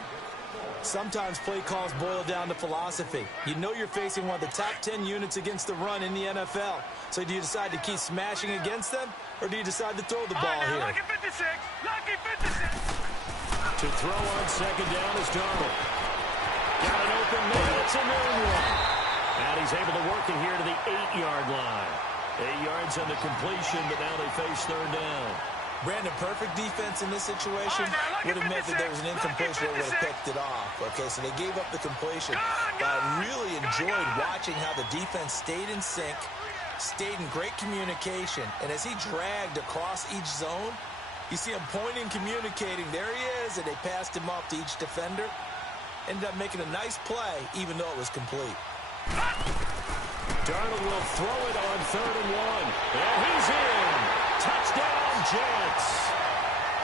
Sometimes play calls boil down to philosophy. You know you're facing one of the top 10 units against the run in the NFL. So do you decide to keep smashing against them, or do you decide to throw the ball here? Lucky 56. To throw on 2nd down is Darnold. Got an open man. It's a known one. And he's able to work it here to the 8-yard line. 8 yards on the completion, but now they face 3rd down. Brandon, perfect defense in this situation would have meant that there was an incompletion that would have picked it off. Okay, so they gave up the completion. But I really enjoyed watching how the defense stayed in sync, stayed in great communication. And as he dragged across each zone, you see him pointing, communicating. There he is, and they passed him off to each defender. Ended up making a nice play, even though it was complete. Darnold will throw it on 3rd and 1. And he's in. Touchdown, Jets.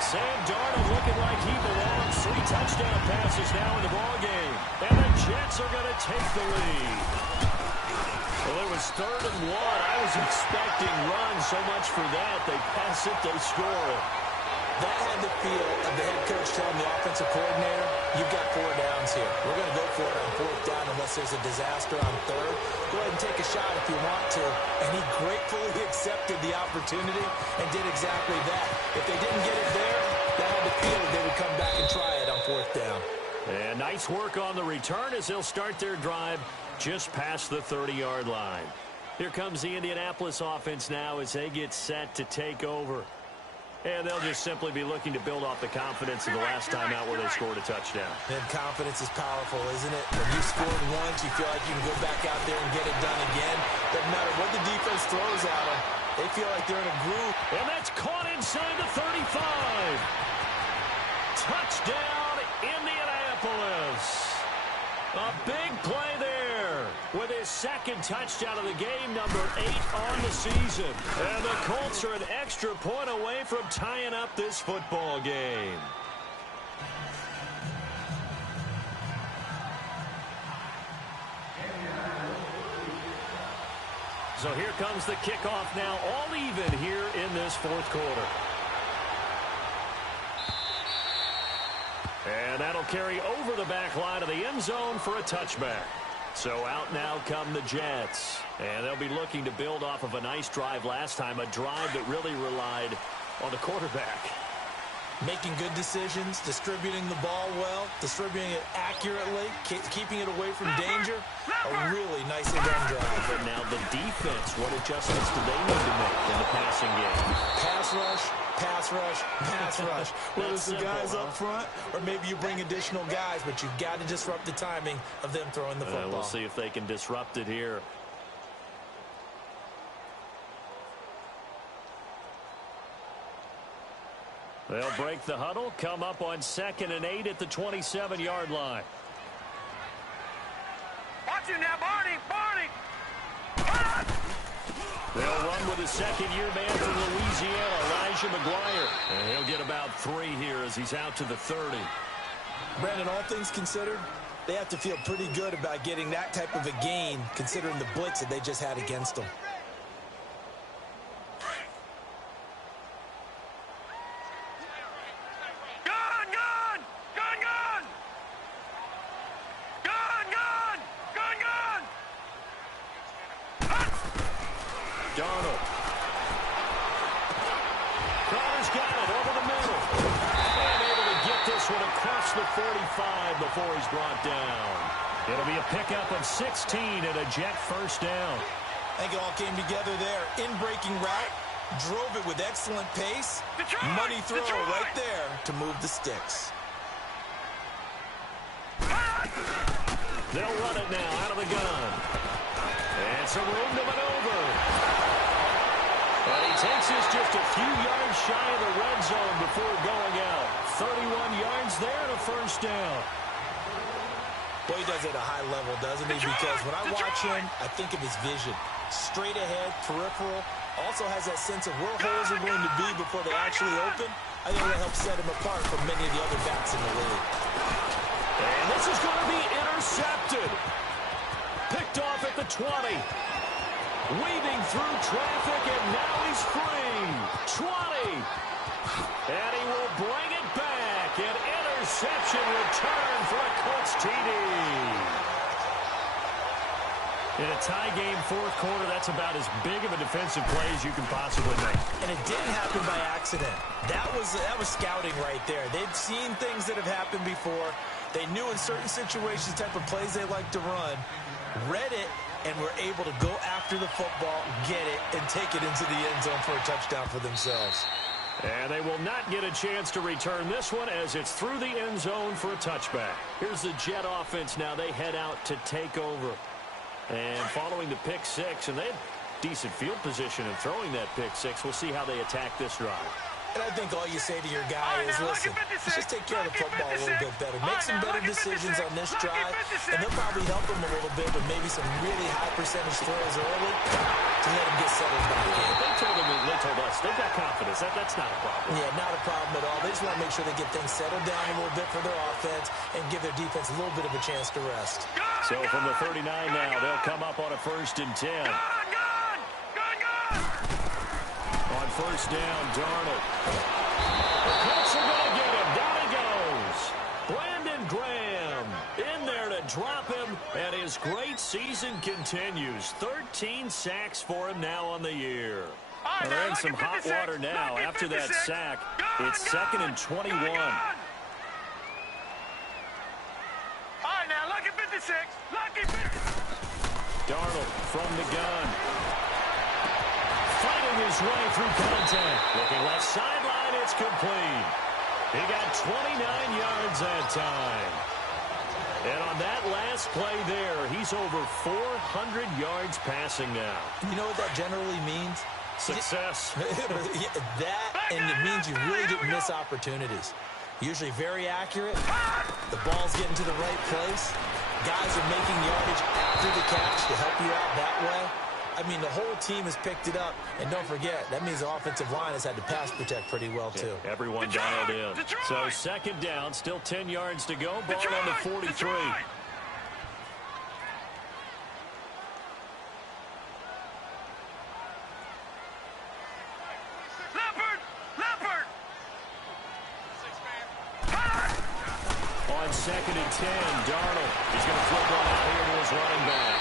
Sam Darnold looking like he belongs. 3 touchdown passes now in the ballgame. And the Jets are going to take the lead. Well, it was 3rd and 1. I was expecting runs. So much for that. They pass it, they score it. That had the feel of the head coach telling the offensive coordinator, you've got 4 downs here. We're going to go for it on 4th down unless there's a disaster on 3rd. Go ahead and take a shot if you want to. And he gratefully accepted the opportunity and did exactly that. If they didn't get it there, that had the feel that they would come back and try it on 4th down. And nice work on the return as they'll start their drive just past the 30-yard line. Here comes the Indianapolis offense now as they get set to take over. And they'll just simply be looking to build off the confidence of the last time out where they scored a touchdown. And confidence is powerful, isn't it? When you scored once, you feel like you can go back out there and get it done again. Doesn't matter what the defense throws at them. They feel like they're in a groove. And that's caught inside the 35. Touchdown, Indianapolis. A big play there with his 2nd touchdown of the game, number 8 on the season. And the Colts are an extra point away from tying up this football game. So here comes the kickoff now, all even here in this 4th quarter. And that'll carry over the back line of the end zone for a touchback. So out now come the Jets. And they'll be looking to build off of a nice drive last time, a drive that really relied on the quarterback. Making good decisions, distributing the ball well, distributing it accurately, keeping it away from danger. A really nicely done drive. But now the defense, what adjustments do they need to make in the passing game? Pass rush, pass rush. Whether it's the guys up front or maybe you bring additional guys, but you've got to disrupt the timing of them throwing the football. We'll see if they can disrupt it here. They'll break the huddle, come up on 2nd and 8 at the 27-yard line. Watch him now, Barney! They'll run with a second-year man from Louisiana, Elijah McGuire. And he'll get about 3 here as he's out to the 30. Brandon, all things considered, they have to feel pretty good about getting that type of a gain considering the blitz that they just had against them. Darnold. Crowder's got it over the middle. And able to get this one across the 45 before he's brought down. It'll be a pickup of 16 and a Jet first down. I think it all came together there. In-breaking route, drove it with excellent pace. Money throw right there to move the sticks. They'll run it now out of the gun. And some room to maneuver. But he takes us just a few yards shy of the red zone before going out. 31 yards there and a first down. Boy, he does it at a high level, doesn't he? Because when I watch him, I think of his vision. Straight ahead, peripheral. Also has that sense of where holes are going to be before they actually open. I think that helps set him apart from many of the other backs in the league. And this is going to be intercepted. Picked off at the 20. Weaving through traffic, and now he's free. 20. And he will bring it back. An interception return for a Colts TD. In a tie game, fourth quarter, that's about as big of a defensive play as you can possibly make. And it didn't happen by accident. That was scouting right there. They'd seen things that have happened before. They knew in certain situations type of plays they like to run, read it, and were able to go after the football, get it, and take it into the end zone for a touchdown for themselves. And they will not get a chance to return this one as it's through the end zone for a touchback. Here's the Jet offense now. They head out to take over. And following the pick six, and they had decent field position in throwing that pick six. We'll see how they attack this drive. And I think all you say to your guy is, listen, let's just take care of the football a little bit better. Make some better decisions on this drive, and they'll probably help him a little bit with maybe some really high percentage throws early to let him get settled back in. They told us they've got confidence. That's not a problem. Yeah, not a problem at all. They just want to make sure they get things settled down a little bit for their offense and give their defense a little bit of a chance to rest. So from the 39 now, they'll come up on a 1st and 10. On first down, Darnold. The Colts are going to get him. Down he goes. Brandon Graham in there to drop him, and his great season continues. 13 sacks for him now on the year. They're in some hot water now. After that sack, it's 2nd and 21. All right, now, lucky 56. Lucky 56. Darnold from the gun. Fighting his way through contact. Looking left sideline, it's complete. He got 29 yards that time. And on that last play there, he's over 400 yards passing now. You know what that generally means? Success. That, and it means you really didn't miss opportunities. Usually very accurate. The ball's getting to the right place. Guys are making yardage after the catch to help you out that way. I mean, the whole team has picked it up. And don't forget, that means the offensive line has had to pass protect pretty well, too. Yeah, everyone dialed in. So 2nd down, still 10 yards to go. Ball on the 43. Leopard! On 2nd and 10, Darnold. He's going to flip one out here to his running back.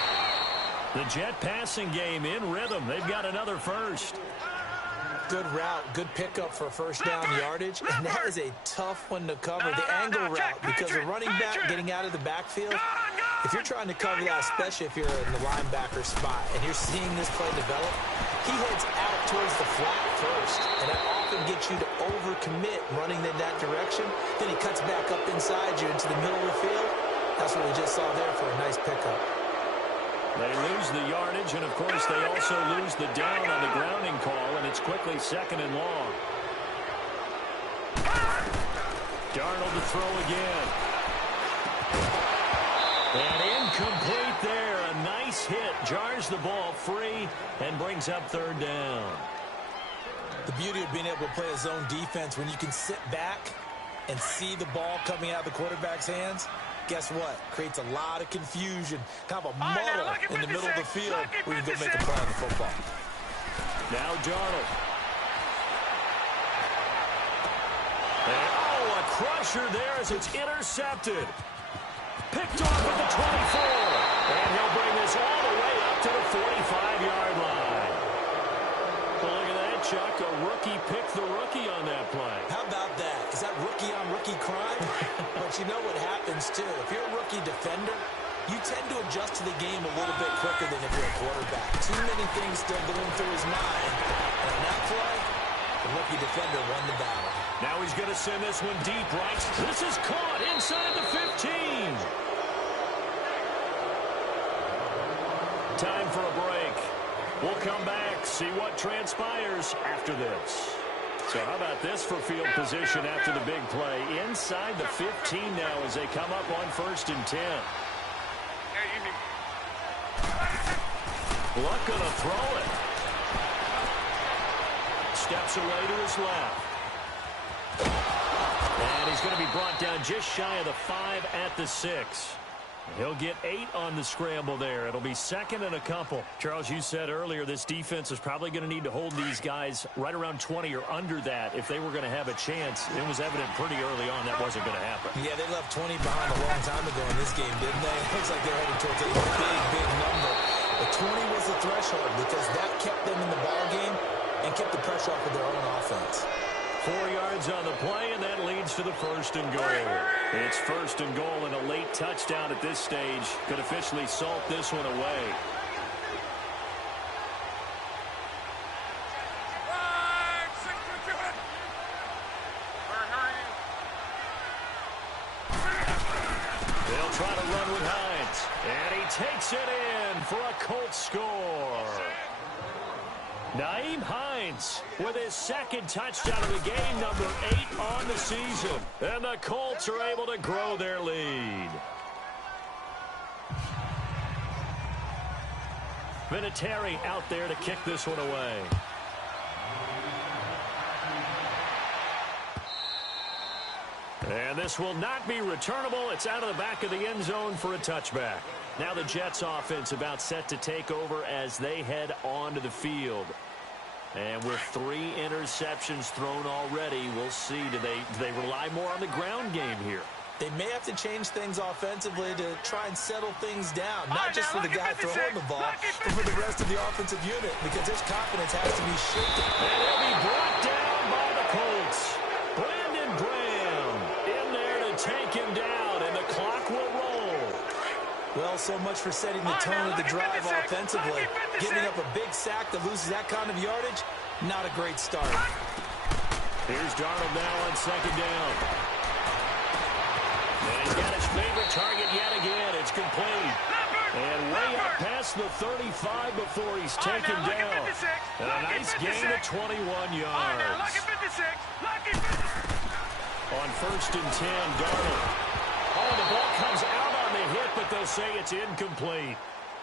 The Jet passing game in rhythm. They've got another first. Good route, good pickup for first down yardage, and that is a tough one to cover, the angle route, because the running back getting out of the backfield, if you're trying to cover that, especially if you're in the linebacker spot, and you're seeing this play develop, he heads out towards the flat first, and that often gets you to overcommit running in that direction. Then he cuts back up inside you into the middle of the field. That's what we just saw there for a nice pickup. They lose the yardage, and, of course, they also lose the down on the grounding call, and it's quickly 2nd and long. Darnold to throw again. And incomplete there. A nice hit. Jars the ball free and brings up 3rd down. The beauty of being able to play a zone defense when you can sit back and see the ball coming out of the quarterback's hands, guess what? Creates a lot of confusion. Kind of a muddle in the middle of the field where you can go make a play on the football. Now Darnold. And, a crusher there as it's intercepted. Picked off at the 24. And he'll bring this all the way up to the 45-yard line. Well, look at that, Chuck. A rookie picked the rookie on that play. How about that? Is that rookie-on-rookie crime? But you know what happens, too. If you're a rookie defender, you tend to adjust to the game a little bit quicker than if you're a quarterback. Too many things still going through his mind. And on that play, the rookie defender won the battle. Now he's going to send this one deep right. This is caught inside the 15. Time for a break. We'll come back, see what transpires after this. So how about this for field position after the big play? Inside the 15 now as they come up on 1st and 10. Luck going to throw it. Steps away to his left. And he's going to be brought down just shy of the 5 at the 6. He'll get 8 on the scramble there. It'll be 2nd and a couple. Charles, you said earlier this defense is probably going to need to hold these guys right around 20 or under that if they were going to have a chance. It was evident pretty early on that wasn't going to happen. Yeah, they left 20 behind a long time ago in this game, didn't they? It looks like they're heading towards a big number. But 20 was the threshold because that kept them in the ball game and kept the pressure off of their own offense. 4 yards on the play, and that leads to the 1st and goal. It's 1st and goal, and a late touchdown at this stage could officially salt this one away. They'll try to run with Hines, and he takes it in for a Colts score. Nyheim Hines with his 2nd touchdown of the game, number 8 on the season. And the Colts are able to grow their lead. Vinatieri out there to kick this one away. And this will not be returnable. It's out of the back of the end zone for a touchback. Now the Jets offense about set to take over as they head onto the field. And with 3 interceptions thrown already, we'll see. Do they rely more on the ground game here? They may have to change things offensively to try and settle things down, not just for the guy throwing the ball, but for the rest of the offensive unit, because his confidence has to be shaken. And he'll be brought down by the Colts. Brandon Graham in there to take him down, and the clock will roll. Well, so much for setting the tone of the drive offensively. Giving up a big sack that loses that kind of yardage, not a great start. Here's Darnold now on 2nd down. And he's got his favorite target yet again. It's complete. And way up past the 35 before he's taken down. And a nice gain of 21 yards. On 1st and 10, Darnold. Oh, the ball comes out on the hit, but they'll say it's incomplete.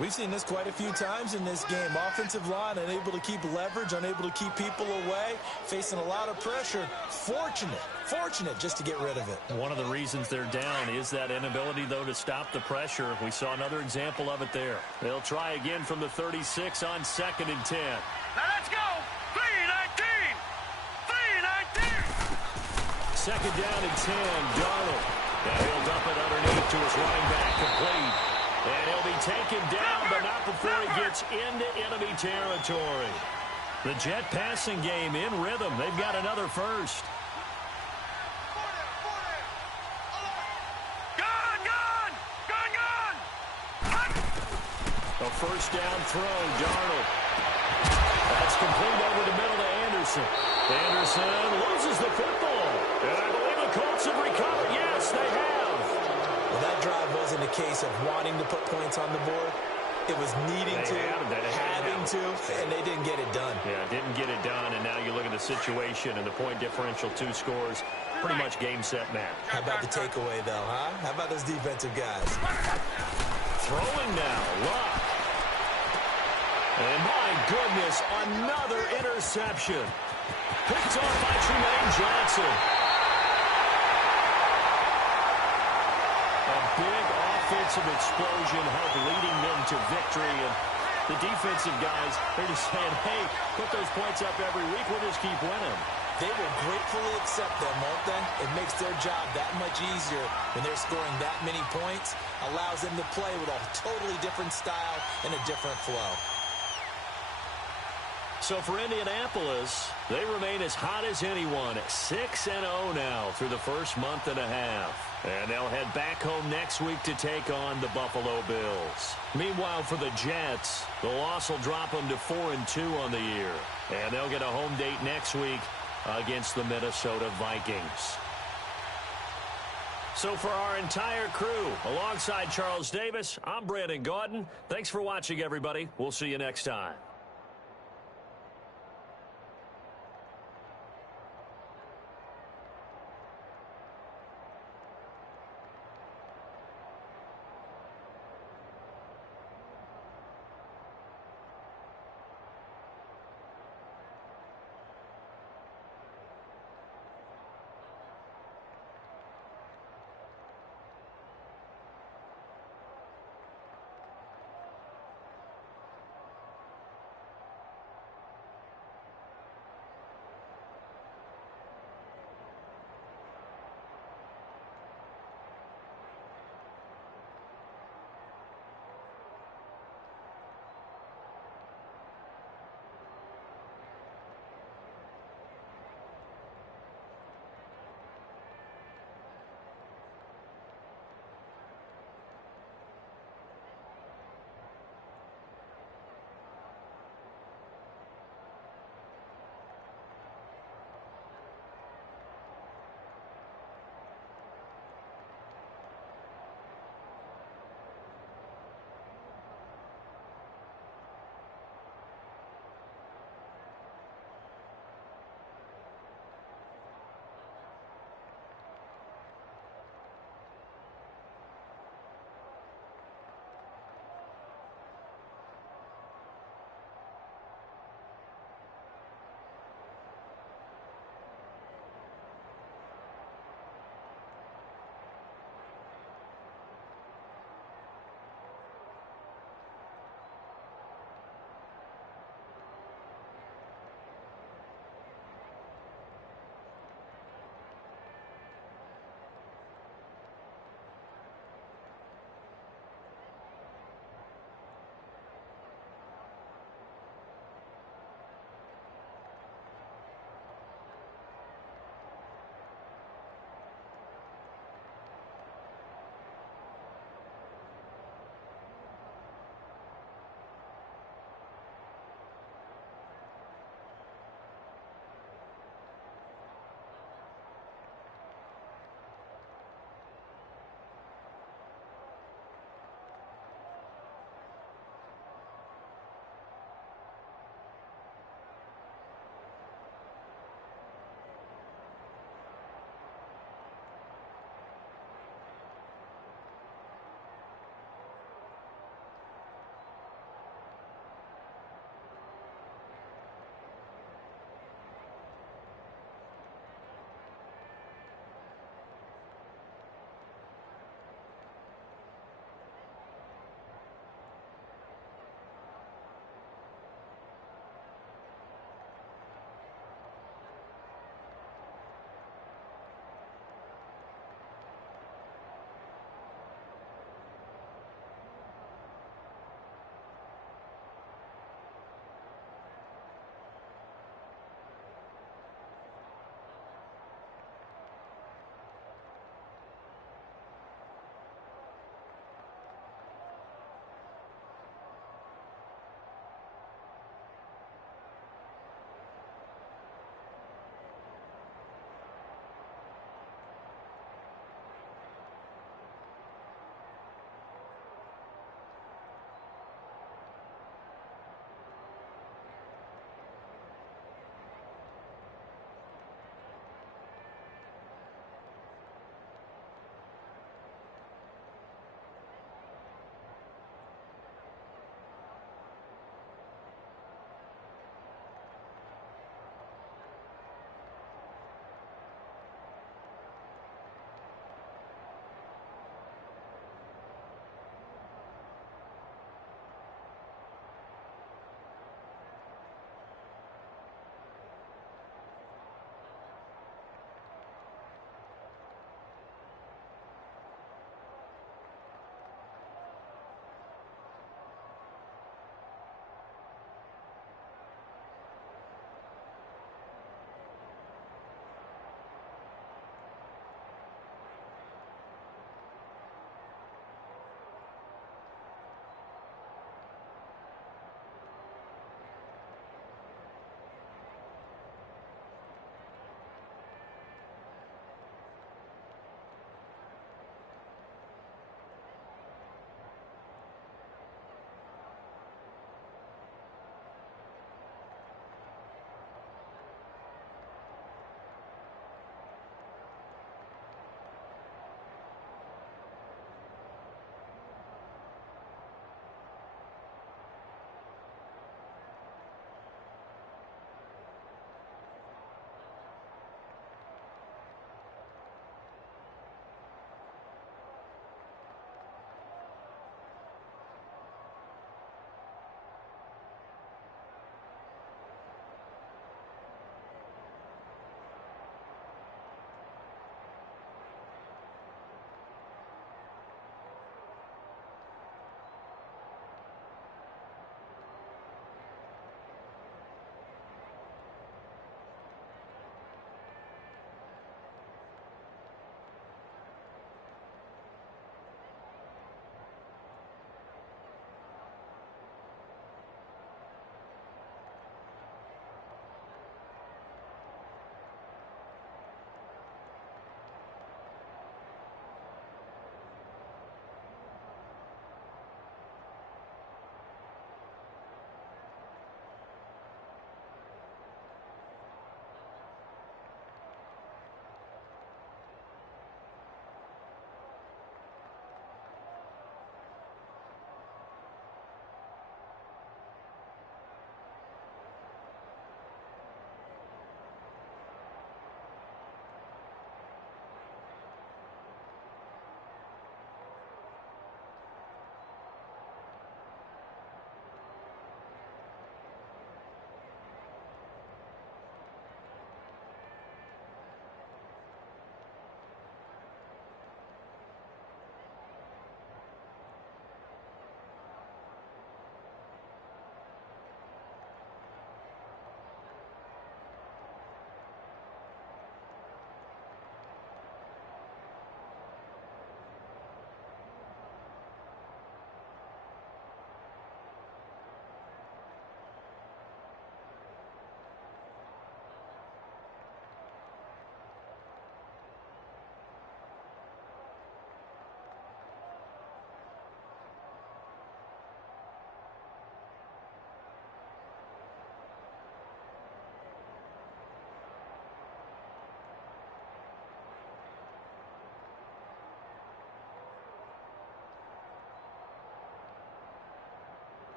We've seen this quite a few times in this game. Offensive line unable to keep leverage, unable to keep people away, facing a lot of pressure. Fortunate just to get rid of it. One of the reasons they're down is that inability, though, to stop the pressure. We saw another example of it there. They'll try again from the 36 on 2nd and 10. Now let's go! 3-19! 3-19! 2nd down and 10, Darnold. Now he'll dump it underneath to his running back, complete. And he'll be taken down, but not before he gets into enemy territory. The Jet passing game in rhythm. They've got another first. A 1st down throw, Darnold. That's complete over the middle to Anderson. Anderson loses the football. And I believe the Colts have recovered. Yes, they have. Well, that drive wasn't a case of wanting to put points on the board. It was needing to, having to, and they didn't get it done. Yeah, didn't get it done, and now you look at the situation and the point differential, 2 scores, pretty much game, set, match. How about the takeaway, though, huh? How about those defensive guys? Throwing now, Luck. And my goodness, another interception. Picked off by Tremaine Johnson. A big offensive explosion helped leading them to victory. And the defensive guys, they're just saying, hey, put those points up every week. We'll just keep winning. They will gratefully accept them, won't they? It makes their job that much easier when they're scoring that many points. Allows them to play with a totally different style and a different flow. So for Indianapolis, they remain as hot as anyone at 6-0 now through the first month and a half. And they'll head back home next week to take on the Buffalo Bills. Meanwhile, for the Jets, the loss will drop them to 4-2 on the year. And they'll get a home date next week against the Minnesota Vikings. So for our entire crew, alongside Charles Davis, I'm Brandon Gaudin. Thanks for watching, everybody. We'll see you next time.